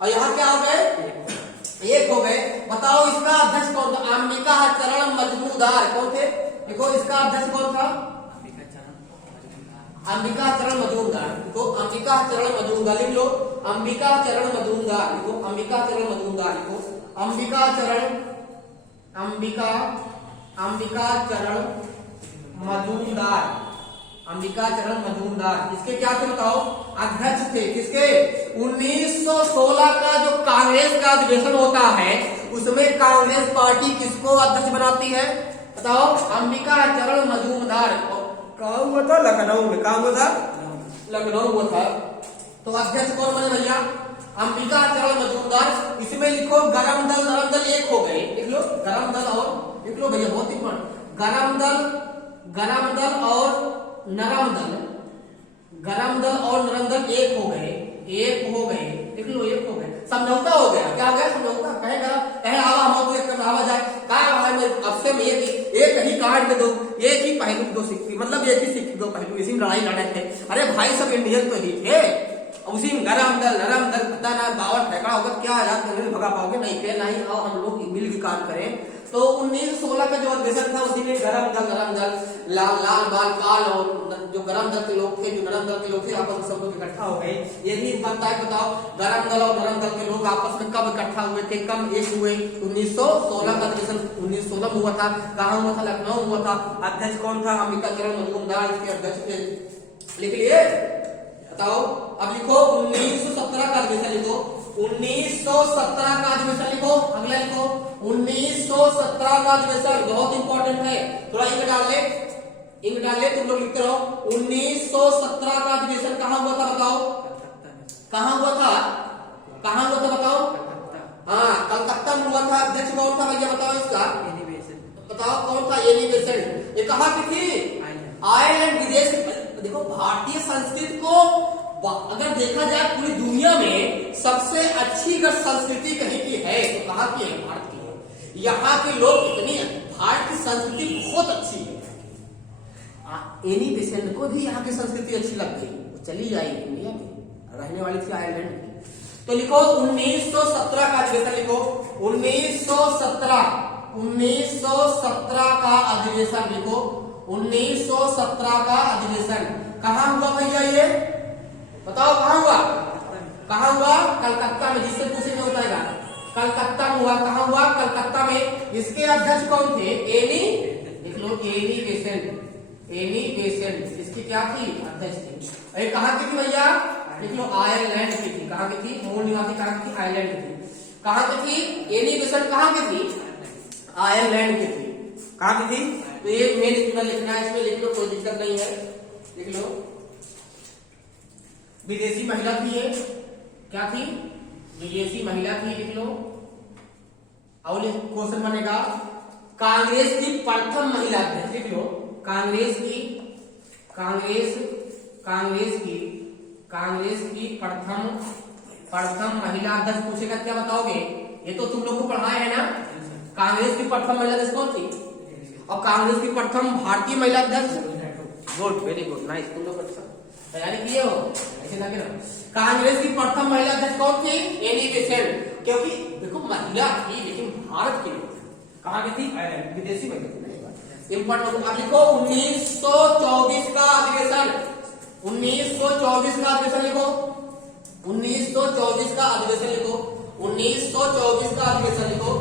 और यहाँ क्या हो गए? एक हो गए। बताओ इसका अध्यक्ष कौन था? अंबिका चरण मजमूदार। कौन थे? देखो इसका अध्यक्ष कौन था? अंबिका चरण मजूमदार। देखो अंबिका चरण मजूमदार लिख लो, अंबिका चरण मजूमदार लिखो, अंबिका चरण मजूमदार लिखो, अंबिका चरण मजूमदार। इसके क्या थे बताओ? अध्यक्ष थे। किसके? 1916 का जो कांग्रेस का अधिवेशन होता है उसमें कांग्रेस पार्टी किसको अध्यक्ष बनाती है बताओ? अंबिका चरण मजूमदार। कहाँ हुआ था? लखनऊ में। कहाँ हुआ था? लखनऊ हुआ था। तो अध्यक्ष कौन बने भैया? अंबिका चरण मजूमदार। इसमें लिखो गरम दल एक हो गए, लिख लो गरम दल, और लिख लो भैया बहुत इंपॉर्टेंट, गरम दल गरम दल और नरम दल, गरम दल और नरम दल एक हो गए, एक हो गए, देख लो एक हो गए, समझौता हो गया। क्या हो गया? समझौता। कहे आवा हम तो एक आवा जाए का अब से एक ही कार्ड में दो, एक ही पहलू दो सिक्के, मतलब एक ही सिक्के दो पहलू, इसी में लड़ाई लड़े थे। अरे भाई सब इंडियन तो ही थे, उसी में गरम दल नरम दल पता ना बावर फेंका होगा, क्या यार नहीं भगा पाओगे, नहीं के नहीं आओ हम लोग मिल के काम करें। तो 1916 का जो अधिवेशन था उसी में गरम दल नरम दल, लाल बाल काल और जो गरम दल के लोग थे, जो नरम दल के लोग थे, आपस में सब लोग इकट्ठा हो गए। ये भी बनता है, बताओ गरम दल और नरम दल के लोग आपस में कब इकट्ठा हुए थे, कब एक हुए? 1916 का अधिवेशन 1916 में हुआ था। कहाँ हुआ था? लखनऊ हुआ था। अध्यक्ष कौन था? अंबिका चरण मजूमदार इसके अध्यक्ष थे। लिख लिए? बताओ। अब लिखो 1917 का अधिवेशन लिखो, 1917 का अधिवेशन लिखो। अगला लिखो 1917 का अधिवेशन, बहुत इंपॉर्टेंट है, थोड़ा इंक डाल ले, इंक डाल ले, तुम लोग लिखते रहो। 1917 का अधिवेशन कहाँ हुआ था बताओ? कहाँ हुआ था? कहाँ हुआ था बताओ? हाँ, कलकत्ता में हुआ था। अध्यक्ष कौन था भैया बताओ इसका? बताओ कौन था? एलिवेशन। ये कहाँ की थी? आयरलैंड विदेश। देखो भारतीय संस्कृति को अगर देखा जाए पूरी दुनिया में सबसे अच्छी अगर संस्कृति कहीं की है तो कहाँ की है? भारत की है। यहाँ के लोग इतनी, भारत की संस्कृति बहुत अच्छी है। एनी बेसेंट को भी यहाँ की संस्कृति अच्छी लग गई, वो चली आई इंडिया में, रहने वाली थी आयरलैंड की। तो लिखो 1917 का अधिवेशन लिखो, 1917 का अधिवेशन लिखो, 1917 का अधिवेशन कहाँ हुआ भैया? ये बताओ कहाँ हुआ? कहाँ हुआ? कलकत्ता में। जिससे पूछेंगे बताएगा कलकत्ता में हुआ। कहाँ हुआ? कलकत्ता में। इसके अध्यक्ष कौन थे? एनी, लिख लो एनी बेसेंट, एनी बेसेंट इसकी क्या थी? अध्यक्ष थी। अरे कहाँ की थी भैया? लिख लो आयरलैंड की थी। कहाँ की थी? मूल निवासी कहाँ की थी? आयरलैंड की थी। कहाँ की थी? एनी बेसेंट कहाँ की थी? आयरलैंड की थी। कहाँ की थी? तो ये मेन इतना लिखना है, इसमें लिख लो, कोई दिक्कत नहीं है, लिख लो। विदेशी महिला थी ये, क्या थी? विदेशी महिला थी, लिख लो। और क्वेश्चन बनेगा कांग्रेस की प्रथम महिला अध्यक्ष, लिख लो। कांग्रेस की प्रथम महिला अध्यक्ष पूछेगा, क्या बताओगे? ये तो तुम लोग को पढ़ाए है ना। कांग्रेस की प्रथम महिला अध्यक्ष कौन थी? और कांग्रेस की प्रथम भारतीय महिला अध्यक्ष? गुड, वेरी गुड, नाइस, तुम लोग अच्छा तैयारी किए हो, ऐसे ना कहना। कांग्रेस की प्रथम महिला अध्यक्ष कौन थी? Annie Besant. क्योंकि देखो महिला थी लेकिन भारत की कहाँ की थी? विदेशी महिला थी। इंपॉर्टेंट आप लिखो 1924 का अधिवेशन, 1924 का अधिवेशन लिखो, 1924 का अधिवेशन लिखो, 1924 का अधिवेशन लिखो।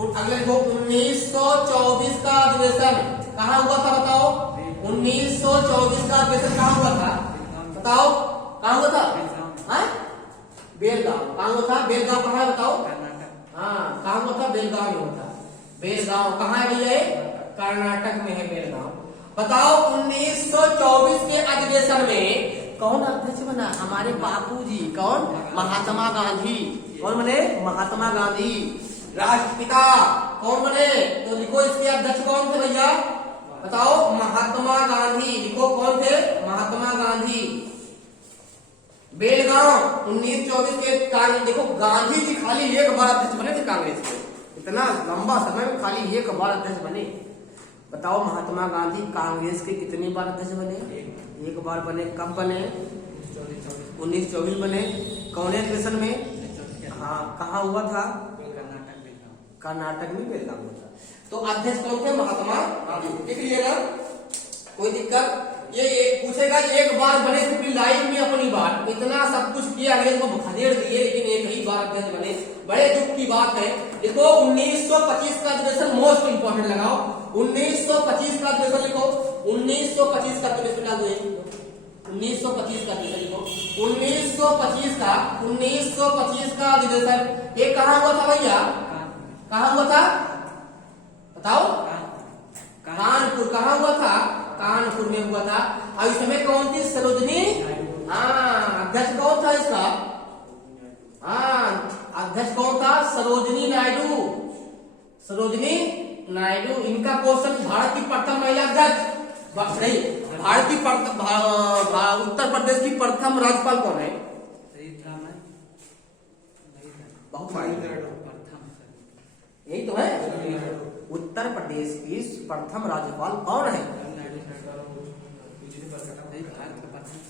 अगले लिखो 1924 का अधिवेशन कहाँ हुआ था बताओ? 1924 का अधिवेशन कहाँ हुआ था बताओ? कहाँ हुआ था? बेलगांव। कहाँ हुआ था? बेलगांव कहाँ है बताओ? हाँ, कहाँ हुआ था? बेलगांव में हुआ था। बेलगांव कहाँ है भैया? कर्नाटक में है बेलगांव। बताओ 1924 के अधिवेशन में कौन अध्यक्ष बना? हमारे बापूजी। कौन? महात्मा गांधी। कौन बने? महात्मा गांधी। राष्ट्रपिता कौन बने? तो लिखो इसके अध्यक्ष कौन थे भैया बताओ? महात्मा गांधी। लिखो कौन थे? महात्मा गांधी। बेलगांव 1924 के कांग्रेस। देखो गांधी जी खाली एक बार अध्यक्ष बने थे कांग्रेस के, इतना लंबा समय में खाली एक बार अध्यक्ष बने। बताओ महात्मा गांधी कांग्रेस के कितनी बार अध्यक्ष बने? एक बार बने। कब बने? 1924 बने। कौन अधिवेशन में? हाँ, कहाँ हुआ था? कर्नाटक में बेलगांव हुआ था। तो अध्यक्ष कौन थे? महात्मा गांधी। लिख लीजिएगा, कोई दिक्कत? ये पूछेगा एक बार बने थे अपनी लाइफ में, अपनी बात इतना सब कुछ किया, अंग्रेज को खदेड़ दिए लेकिन एक ही बार अध्यक्ष बने, बड़े दुख की बात है। देखो 1925 का अधिवेशन मोस्ट इंपोर्टेंट लगाओ, 1925 का अधिवेशन लिखो, 1925 का अधिवेशन डाल दो, 1925 का अधिवेशन लिखो, 1925 का अधिवेशन ये कहाँ हुआ था भैया? कहाँ हुआ था बताओ? कानपुर। कहाँ हुआ था? कानपुर में हुआ था। और इस समय कौन थी? सरोजनी। हाँ, अध्यक्ष कौन था इसका? हाँ, अध्यक्ष कौन था? सरोजनी नायडू। सरोजनी नायडू। इनका क्वेश्चन भारत की प्रथम महिला अध्यक्ष नहीं, उत्तर प्रदेश की प्रथम राज्यपाल कौन है? बहुत यही तो है, उत्तर प्रदेश की प्रथम राज्यपाल कौन है?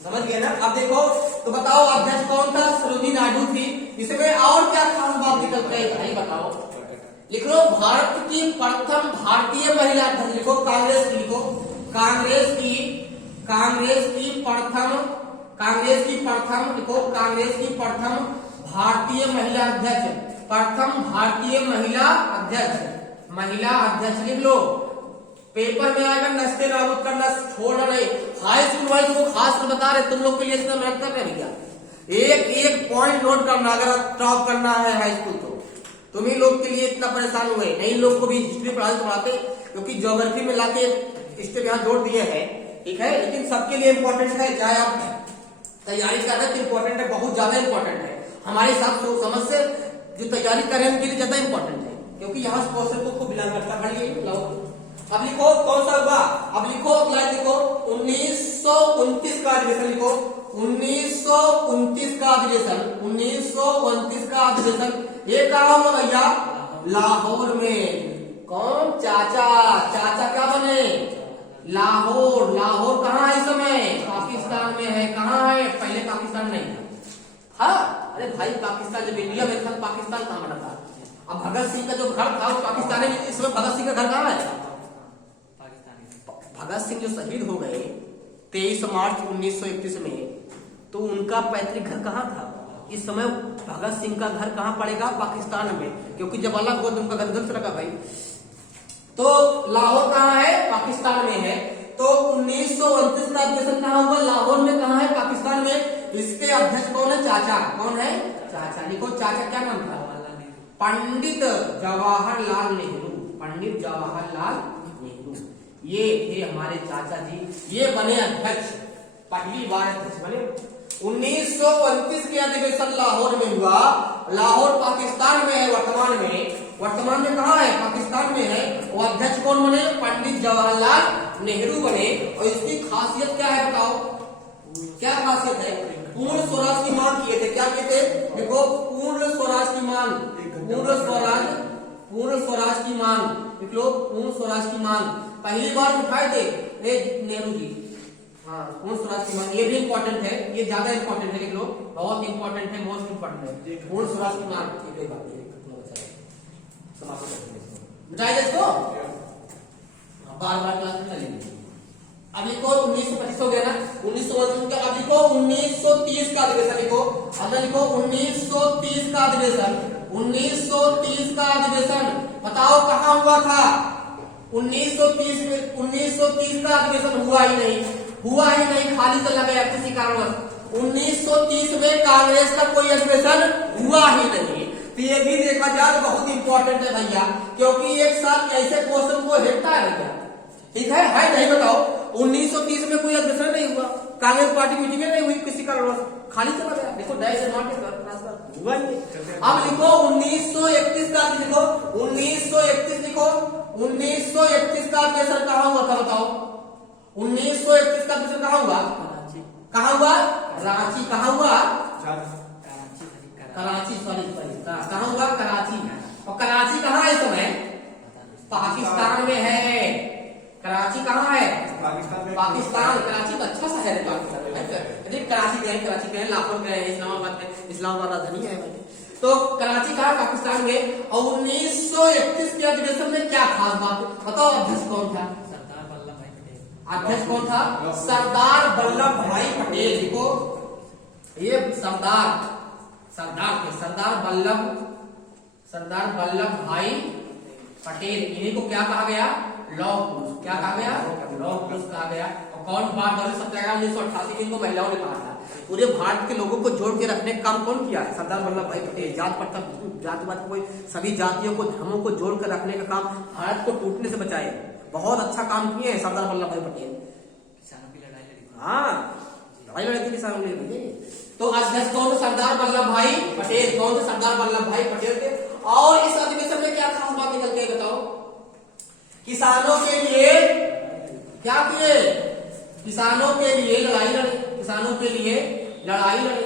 समझ गए ना? अब देखो तो बताओ अध्यक्ष कौन था? सरोजिनी नायडू थी। इसमें और क्या खास बात निकल रही है भाई बताओ? लिख लो भारत की प्रथम भारतीय महिला अध्यक्ष, लिखो कांग्रेस की, लिखो कांग्रेस की प्रथम, लिखो कांग्रेस की प्रथम भारतीय महिला अध्यक्ष, प्रथम भारतीय महिला अध्यक्ष लिख लो। पेपर में आएगा नस्ते नाबूद करना, छोड़ना नहीं। हाई स्कूल वाले तुमको खास कर बता रहे, तुम लोग के लिए इतना मेहनत कर रहे क्या? एक पॉइंट नोट करना, अगर टॉप करना है हाई स्कूल तो तुम ही लोग के लिए इतना परेशान हुए। नहीं लोग को भी हिस्ट्री पढ़ाते क्योंकि ज्योग्राफी में लाके स्टेप यहाँ जोड़ दिए हैं, ठीक है, लेकिन सबके लिए इम्पोर्टेंट है। चाहे आप तैयारी कर रहे हैं तो इम्पोर्टेंट है, बहुत ज्यादा इम्पोर्टेंट है। हमारे साथ समझ से जो तैयारी कर रहे हैं उनके लिए ज्यादा इम्पोर्टेंट है, क्योंकि यहाँ क्वेश्चन को खूब बिलोंग करता है। अब लिखो कौन सा हुआ? अब लिखो लाइन लिखो 1929 का अधिवेशन, लिखो 1929 का अधिवेशन, 1929 का अधिवेशन। ये कहा हुआ भैया? लाहौर में। कौन? चाचा क्या बने? लाहौर कहाँ है इस समय? पाकिस्तान में है। कहाँ है? पहले पाकिस्तान नहीं था। हाँ अरे भाई, पाकिस्तान जब इंडिया में था पाकिस्तान कहाँ बना था? अब भगत सिंह का जो घर था वो पाकिस्तान में, इस समय भगत सिंह का घर कहाँ है? भगत सिंह जो शहीद हो गए 23 मार्च 1931 में, तो उनका पैतृक घर कहाँ था? इस समय भगत सिंह का घर कहाँ पड़ेगा? पाकिस्तान में, क्योंकि जब अलग हुआ तो उनका घर उधर लगा भाई। तो लाहौर कहाँ है? पाकिस्तान में है। तो 1929 का अधिवेशन कहाँ हुआ? लाहौर में। कहाँ है? पाकिस्तान में। इसके अध्यक्ष कौन है? चाचा। कौन है? चाचा। लिखो चाचा क्या नाम था? पंडित जवाहरलाल नेहरू। पंडित जवाहरलाल नेहरू ये थे हमारे चाचा जी। ये बने अध्यक्ष, पहली बार अध्यक्ष बने। 1929 के अधिवेशन लाहौर में हुआ। लाहौर पाकिस्तान में है वर्तमान में कहाँ है? पाकिस्तान में है। वो अध्यक्ष कौन बने? पंडित जवाहरलाल नेहरू बने। और इसकी खासियत क्या है बताओ? क्या खासियत है? पूर्ण स्वराज की मांग किए थे। क्या किए थे? देखो पूर्ण स्वराज की मांग, पूर्ण स्वराज की मांग पहली बार उठाए थे नेहरू जी। हाँ, पूर्ण स्वराज की मांग, ये भी इम्पोर्टेंट है, ये ज्यादा इम्पोर्टेंट है, लिख लो, बहुत इम्पोर्टेंट है, मोस्ट इम्पोर्टेंट है। पूर्ण स्वराज की मांग बताइए इसको, बार क्लास में लेंगे। अब लिखो 1925 हो गया ना, 1929 का। अब लिखो 1930 का अधिवेशन, लिखो अब लिखो 1930 का अधिवेशन, 1930 का अधिवेशन बताओ कहाँ हुआ था? 1930 का अधिवेशन हुआ ही नहीं, खाली चला गया किसी कारणवश। 1930 में कांग्रेस का कोई अधिवेशन हुआ ही नहीं। तो ये भी देखा जाए तो बहुत इंपॉर्टेंट है भैया, क्योंकि एक साथ ऐसे क्वेश्चन को हिटता है भैया, ठीक है नहीं बताओ। 1930 में कोई अधिवेशन नहीं हुआ, कांग्रेस पार्टी मीटिंग नहीं हुई किसी कारणवश, खाली चला गया। देखो डैश हुआ ही। अब लिखो 1931 का, लिखो 1931, लिखो 1931 का अधिवेशन कहाँ हुआ था बताओ? 1931 का अधिवेशन कहाँ हुआ? कहाँ हुआ? रांची। कहाँ हुआ? कराची, सॉरी कहाँ हुआ? कराची। और कराची कहाँ है इस समय? पाकिस्तान में है। कराची कहाँ है? पाकिस्तान। कराची तो अच्छा शहर है पाकिस्तान में। कराची गए, लाहौर गए, इस्लामाबाद राजधानी है। तो कराची कहाँ? पाकिस्तान में। और 1931 के अधिवेशन में क्या खास बात बताओ? अध्यक्ष कौन था? सरदार वल्लभ भाई पटेल। अध्यक्ष कौन था? सरदार वल्लभ भाई पटेल। देखो ये सरदार वल्लभ भाई पटेल, इन्हीं को क्या कहा गया? लौह पुरुष। क्या कहा गया? लौह पुरुष कहा गया। और कौन भारत सत्याग्रह 1988 में इनको महिलाओं ने कहा था। पूरे भारत के लोगों को जोड़ के रखने का काम कौन किया है? सरदार वल्लभ भाई पटेल। जातिवाद कोई सभी जातियों को, धर्मों को जोड़ कर रखने का काम, भारत को टूटने से बचाए, बहुत अच्छा काम किए हैं सरदार वल्लभ भाई पटेल। किसानों की लड़ाई लड़ी। हाँ, लड़ाई लड़ी थी किसानों के लिए। तो अध्यक्ष कौन? सरदार वल्लभ भाई पटेल। कौन थे? सरदार वल्लभ भाई पटेल थे। और इस अधिवेशन में क्या खास बात निकल के बताओ? किसानों के लिए क्या किए? किसानों के लिए लड़ाई लड़ी, किसानों के लिए लड़ाई लड़ी।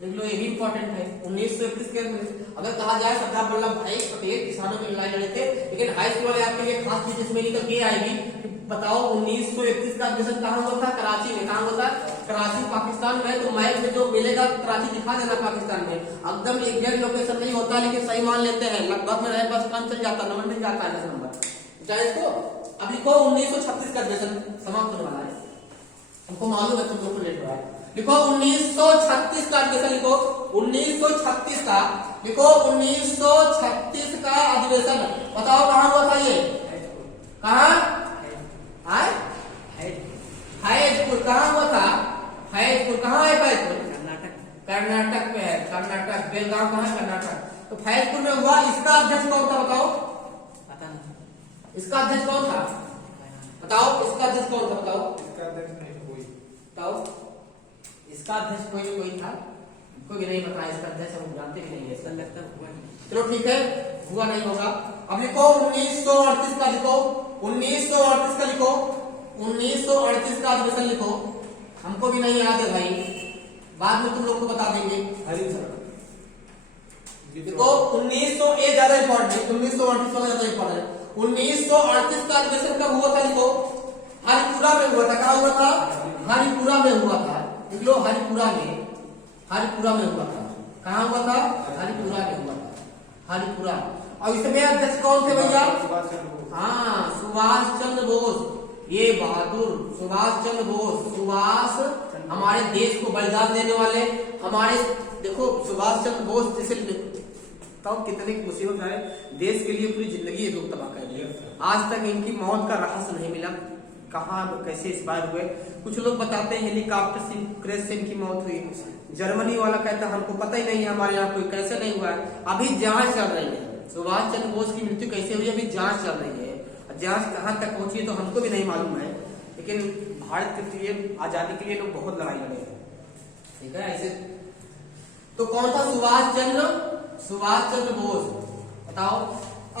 देख लो, ये भी इंपॉर्टेंट है। 1931 के अगर कहा जाए सरदार वल्लभ भाई पटेल किसानों की लड़ाई लड़े थे, लेकिन हाई स्कूल वाले आपके लिए खास चीज इसमें निकल के आएगी कि बताओ 1931 का अधिवेशन कहाँ हुआ था? कराची में। कहाँ हुआ था? कराची, पाकिस्तान में। तो मैप में जो मिलेगा कराची दिखा देना पाकिस्तान में। एकदम एग्जैक्ट लोकेशन नहीं होता, लेकिन सही मान लेते हैं, लगभग में रहे बस काम चल जाता, नंबर मिल जाता है, नंबर चाहे इसको। अब लिखो 1936 का अधिवेशन समाप्त होने वाला है, हमको मालूम है तुम लोग को लेट रहा है। लिखो 1936 का अधिवेशन, लिखो 1936 का, लिखो 1936 का अधिवेशन। बताओ कहाँ हुआ था ये? कहाँ? हाईपुर। कहाँ हुआ था? हाईपुर। कहाँ है हाईपुर? कर्नाटक में है। कर्नाटक। बेलगांव कहाँ है? कर्नाटक। तो फैजपुर में हुआ। इसका अध्यक्ष कौन था बताओ? पता नहीं। इसका अध्यक्ष कौन था बताओ? इसका अध्यक्ष कौन था बताओ? इसका अध्यक्ष नहीं कोई। बताओ, इसका अध्यक्ष कोई था? कोई भी नहीं पता है इसका अध्यक्ष, हम जानते भी नहीं है इसका अध्यक्ष हुआ नहीं। चलो ठीक है, हुआ नहीं होगा। अब लिखो 1938 का, लिखो 1938 का, लिखो 1938 का अधिवेशन लिखो। हमको भी नहीं याद है भाई, बाद में तुम लोग को बता देंगे। देखो 1900 ए ज्यादा इंपॉर्टेंट है, 1938 वाला ज्यादा इंपॉर्टेंट है। 1938 का अधिवेशन कब हुआ था? देखो हरिपुरा में हुआ था। कहा हुआ था? हरिपुरा में हुआ था। देख लो, हरिपुरा में, हरिपुरा में हुआ था। कहा हुआ था? हरिपुरा में हुआ था, हरिपुरा। और इसमें अध्यक्ष कौन थे भैया? हाँ, सुभाष चंद्र बोस। ये बहादुर सुभाष चंद्र बोस, सुभाष हमारे देश को बलिदान देने वाले हमारे, देखो सुभाष चंद्र बोस जैसे तो कितनी मुसीबत है, देश के लिए पूरी जिंदगी ये लोग तबाह कर दिए। आज तक इनकी मौत का रहस्य नहीं मिला, कहाँ कैसे एक्सपायर हुए। कुछ लोग बताते हैं हेलीकॉप्टर से क्रैश से इनकी मौत हुई। जर्मनी वाला कहता है हमको पता ही नहीं है, हमारे यहाँ कोई कैसे नहीं हुआ है। अभी जांच चल रही है, सुभाष चंद्र बोस की मृत्यु कैसे हुई अभी जांच चल रही है। जांच कहाँ तक पहुंची है तो हमको भी नहीं मालूम है, लेकिन भारत के लिए आजादी के लिए लोग बहुत लड़ाई लड़े हैं, ठीक है ऐसे। तो कौन था? सुभाष चंद्र बोस। बताओ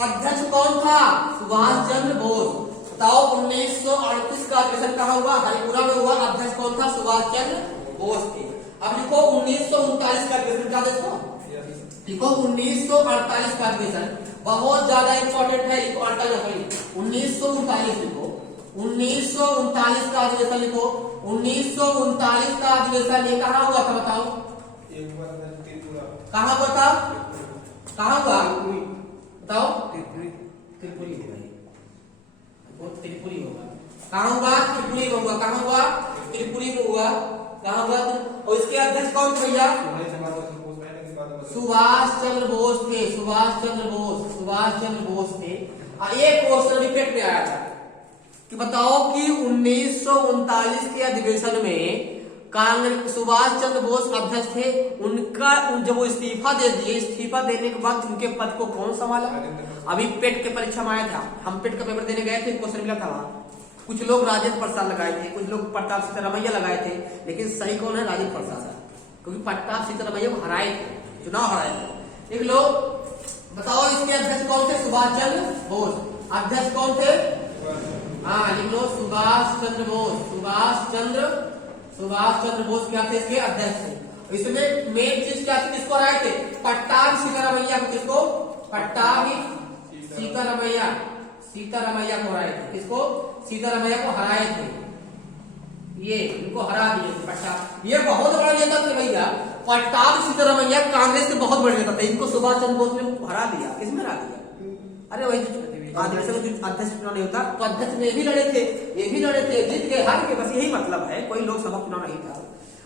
अध्यक्ष कौन था? सुभाष चंद्र बोस। बताओ 1938 का अधिवेशन कहाँ हुआ? हरिपुरा में हुआ। अध्यक्ष कौन था? सुभाष चंद्र बोस थे। अब लिखो 1939 का अधिवेशन का, देखो लिखो 1948 का अधिवेशन, बहुत ज्यादा इंपॉर्टेंट है। लिखो 1939 लिखो, 1939 का अधिवेशन लिखो। 1939 का अधिवेशन ये कहाँ हुआ था बताओ? कहाँ हुआ था? कहाँ हुआ बताओ? त्रिपुरी होगा, त्रिपुरी होगा। कहाँ हुआ? त्रिपुरी में हुआ। कहाँ हुआ? त्रिपुरी में हुआ। कहाँ हुआ? और इसके अध्यक्ष कौन थे भैया? सुभाष चंद्र बोस थे। सुभाष चंद्र बोस, सुभाष चंद्र बोस थे। एक क्वेश्चन रिपीट में आया था कि बताओ कि 1939 के अधिवेशन में कांग्रेस सुभाष चंद्र बोस अध्यक्ष थे, उनका जब वो इस्तीफा दे दिए, इस्तीफा देने के बाद उनके पद को कौन संभाला? अभी पेट के परीक्षा में आया था, हम पेट का पेपर देने गए थे, क्वेश्चन मिला था वहां। कुछ लोग राजेंद्र प्रसाद लगाए थे, कुछ लोग प्रताप सिंह लगाए थे, लेकिन सही कौन है? राजेंद्र प्रसाद, क्योंकि प्रताप सिंह को हराए थे, चुनाव हराए थे। एक लोग बताओ इसके अध्यक्ष कौन थे? सुभाष चंद्र बोस। अध्यक्ष कौन थे? हाँ लिख लो, सुभाष चंद्र बोस। सुभाष चंद्र बोस क्या थे? इसके अध्यक्ष थे। इसमें मेन चीज क्या थी? किसको हराए थे? पट्टाभी सीतारामैया को। किसको? पट्टाभी सीतारामैया को हराए थे। किसको? सीतारामैया को हराए थे। ये इनको हरा दिए पट्टाभ। ये बहुत बड़ा नेता थे भैया, पट्टाभी सीतारामैया कांग्रेस के बहुत बड़े नेता थे। इनको सुभाष चंद्र बोस ने हरा दिया। किसमें हरा दिया? अरे वही अधिवेशन में अध्यक्ष चुनाव नहीं होता तो अध्यक्ष में भी लड़े थे, ये भी लड़े थे, जीत गए, हार गए, बस यही मतलब है, कोई लोकसभा चुनाव नहीं था।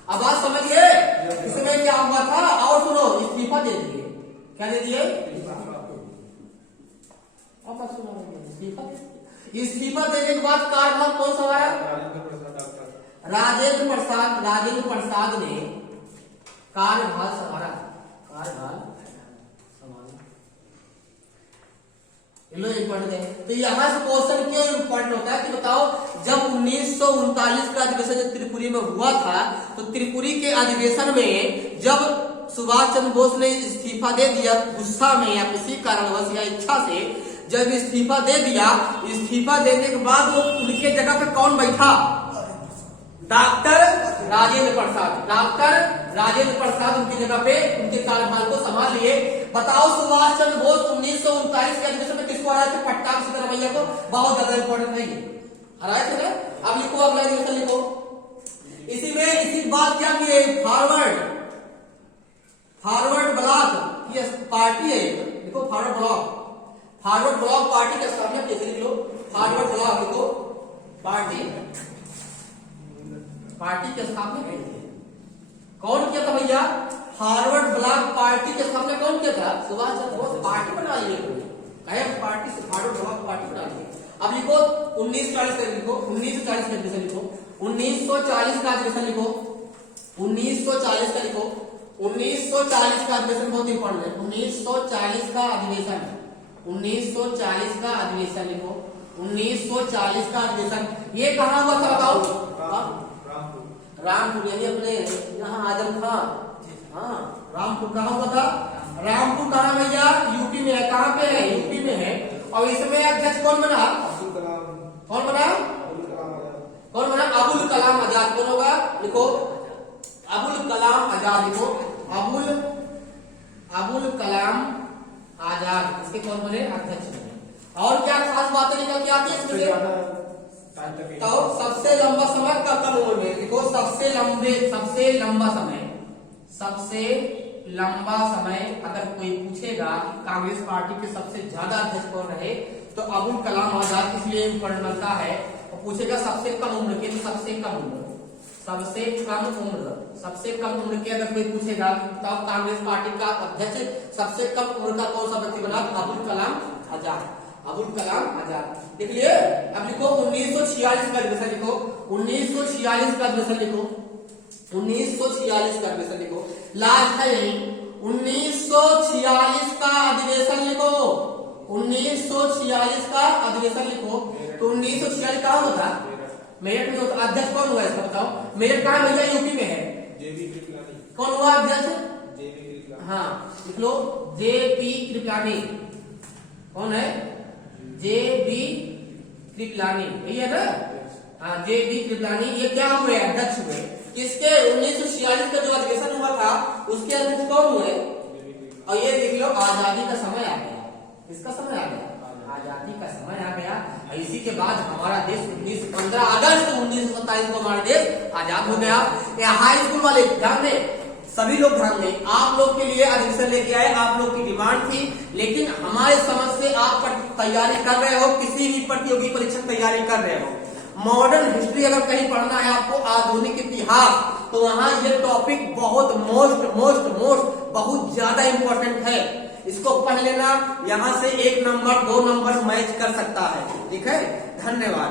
अब बात समझिए इसमें क्या हुआ था। और सुनो, इस्तीफा दे दिए। क्या दे दिए? इस्तीफा देने के बाद कार्यभार कौन संभाला? राजेंद्र प्रसाद ने कार्यभार संभाला। इंपॉर्टेंट है। तो यहाँ से क्वेश्चन क्यों इंपॉर्टेंट होता है कि बताओ जब 1939 का अधिवेशन जब त्रिपुरी में हुआ था, तो त्रिपुरी के अधिवेशन में जब सुभाष चंद्र बोस ने इस्तीफा दे दिया गुस्सा में या किसी कारणवश या इच्छा से, जब इस्तीफा दे दिया, इस्तीफा देने के बाद वो उनके जगह पे कौन बैठा? डॉक्टर राजेंद्र प्रसाद। डॉक्टर राजेंद्र प्रसाद उनकी जगह पे उनके कार्यभार को संभाल लिए। बताओ सुभाष चंद्र बोस 1939 के अधिवेशन में किसको हराए थे? पट्टाभी सिद्धरामैया को। बहुत ज्यादा इंपॉर्टेंट है ये, हराए थे ना। अब लिखो, अगला अधिवेशन लिखो। इसी में इसी बात क्या किए? फॉरवर्ड ब्लॉक ये पार्टी है, लिखो forward block. Forward block party का स्थापना कैसे? लिख लो फॉरवर्ड ब्लॉक, लिखो पार्टी की स्थापना की थी। कौन किया था भैया? फॉरवर्ड ब्लॉक पार्टी की स्थापना कौन किया था? सुभाष चंद्र बोस। पार्टी बना लिए, कहे पार्टी से फॉरवर्ड ब्लॉक पार्टी बना लिए। अब लिखो 1940 का लिखो, 1940 का अधिवेशन लिखो, 1940 का अधिवेशन लिखो, 1940 का लिखो, 1940 का अधिवेशन बहुत इंपॉर्टेंट है। 1940 का अधिवेशन, 1940 का अधिवेशन लिखो, 1940 का अधिवेशन। ये कहाँ हुआ था बताओ? रामपुर, यानी अपने यहाँ आजम खान। हाँ, रामपुर कहाँ हुआ था? रामपुर कहाँ भैया? यूपी में है। कहाँ पे है? यूपी में है। और इसमें अध्यक्ष कौन बना? कौन बना? कौन बना? अबुल कलाम आजाद। कौन होगा? लिखो अबुल कलाम आजाद। लिखो अबुल कलाम आजाद। इसके कौन बने? अध्यक्ष बने। और क्या खास बातें निकल के आती है इसमें से? तो सबसे लंबा समय कम उम्र में, देखो सबसे लंबा समय अगर कोई पूछेगा कि कांग्रेस पार्टी के सबसे ज्यादा अध्यक्ष कौन रहे, तो अबुल कलाम आजाद इसलिए इंपॉर्टेंट बनता है। और पूछेगा सबसे कम उम्र के, तो सबसे कम उम्र के अगर कोई पूछेगा तब कांग्रेस पार्टी का अध्यक्ष सबसे कम उम्र का कौन सा व्यक्ति बना? अबुल कलाम आजाद। अबुल कलाम आजाद लिख लिए। अब लिखो 1946 का अधिवेशन लिखो, 1946 का अधिवेशन लिखो, 1946 का अधिवेशन लिखो। लास्ट है यही, 1946 का अधिवेशन लिखो, 1946 का अधिवेशन लिखो। तो 1946 कहाँ होता? मेरठ में होता। अध्यक्ष कौन हुआ इसका बताओ? मेरठ कहाँ भैया? यूपी में है। कौन हुआ अध्यक्ष? हाँ, लिख लो जेपी कृपलानी। कौन है? जेबी कृपलानी, यही है ना? हाँ, जेबी कृपलानी। ये क्या हुए? अध्यक्ष हुए। किसके? 1946 का जो अधिवेशन हुआ था उसके अध्यक्ष कौन हुए? और ये देख लो, आजादी का समय आ गया। किसका समय आ गया? आजादी का समय आ गया। और इसी के बाद हमारा देश 15 अगस्त 1927 को हमारा देश आजाद हो गया। हाई स्कूल वाले ध्यान दें, सभी लोग ध्यान दें। आप लोग के लिए अधिवेशन लेके आए, आप लोग की डिमांड थी, लेकिन हमारे समझ से आप तैयारी कर रहे हो, किसी भी प्रतियोगी परीक्षा तैयारी कर रहे हो, मॉडर्न हिस्ट्री अगर कहीं पढ़ना है आपको, आधुनिक इतिहास, तो वहां ये टॉपिक बहुत मोस्ट बहुत ज्यादा इंपॉर्टेंट है। इसको पढ़ लेना, यहां से 1 नंबर 2 नंबर मैच कर सकता है। ठीक है, धन्यवाद।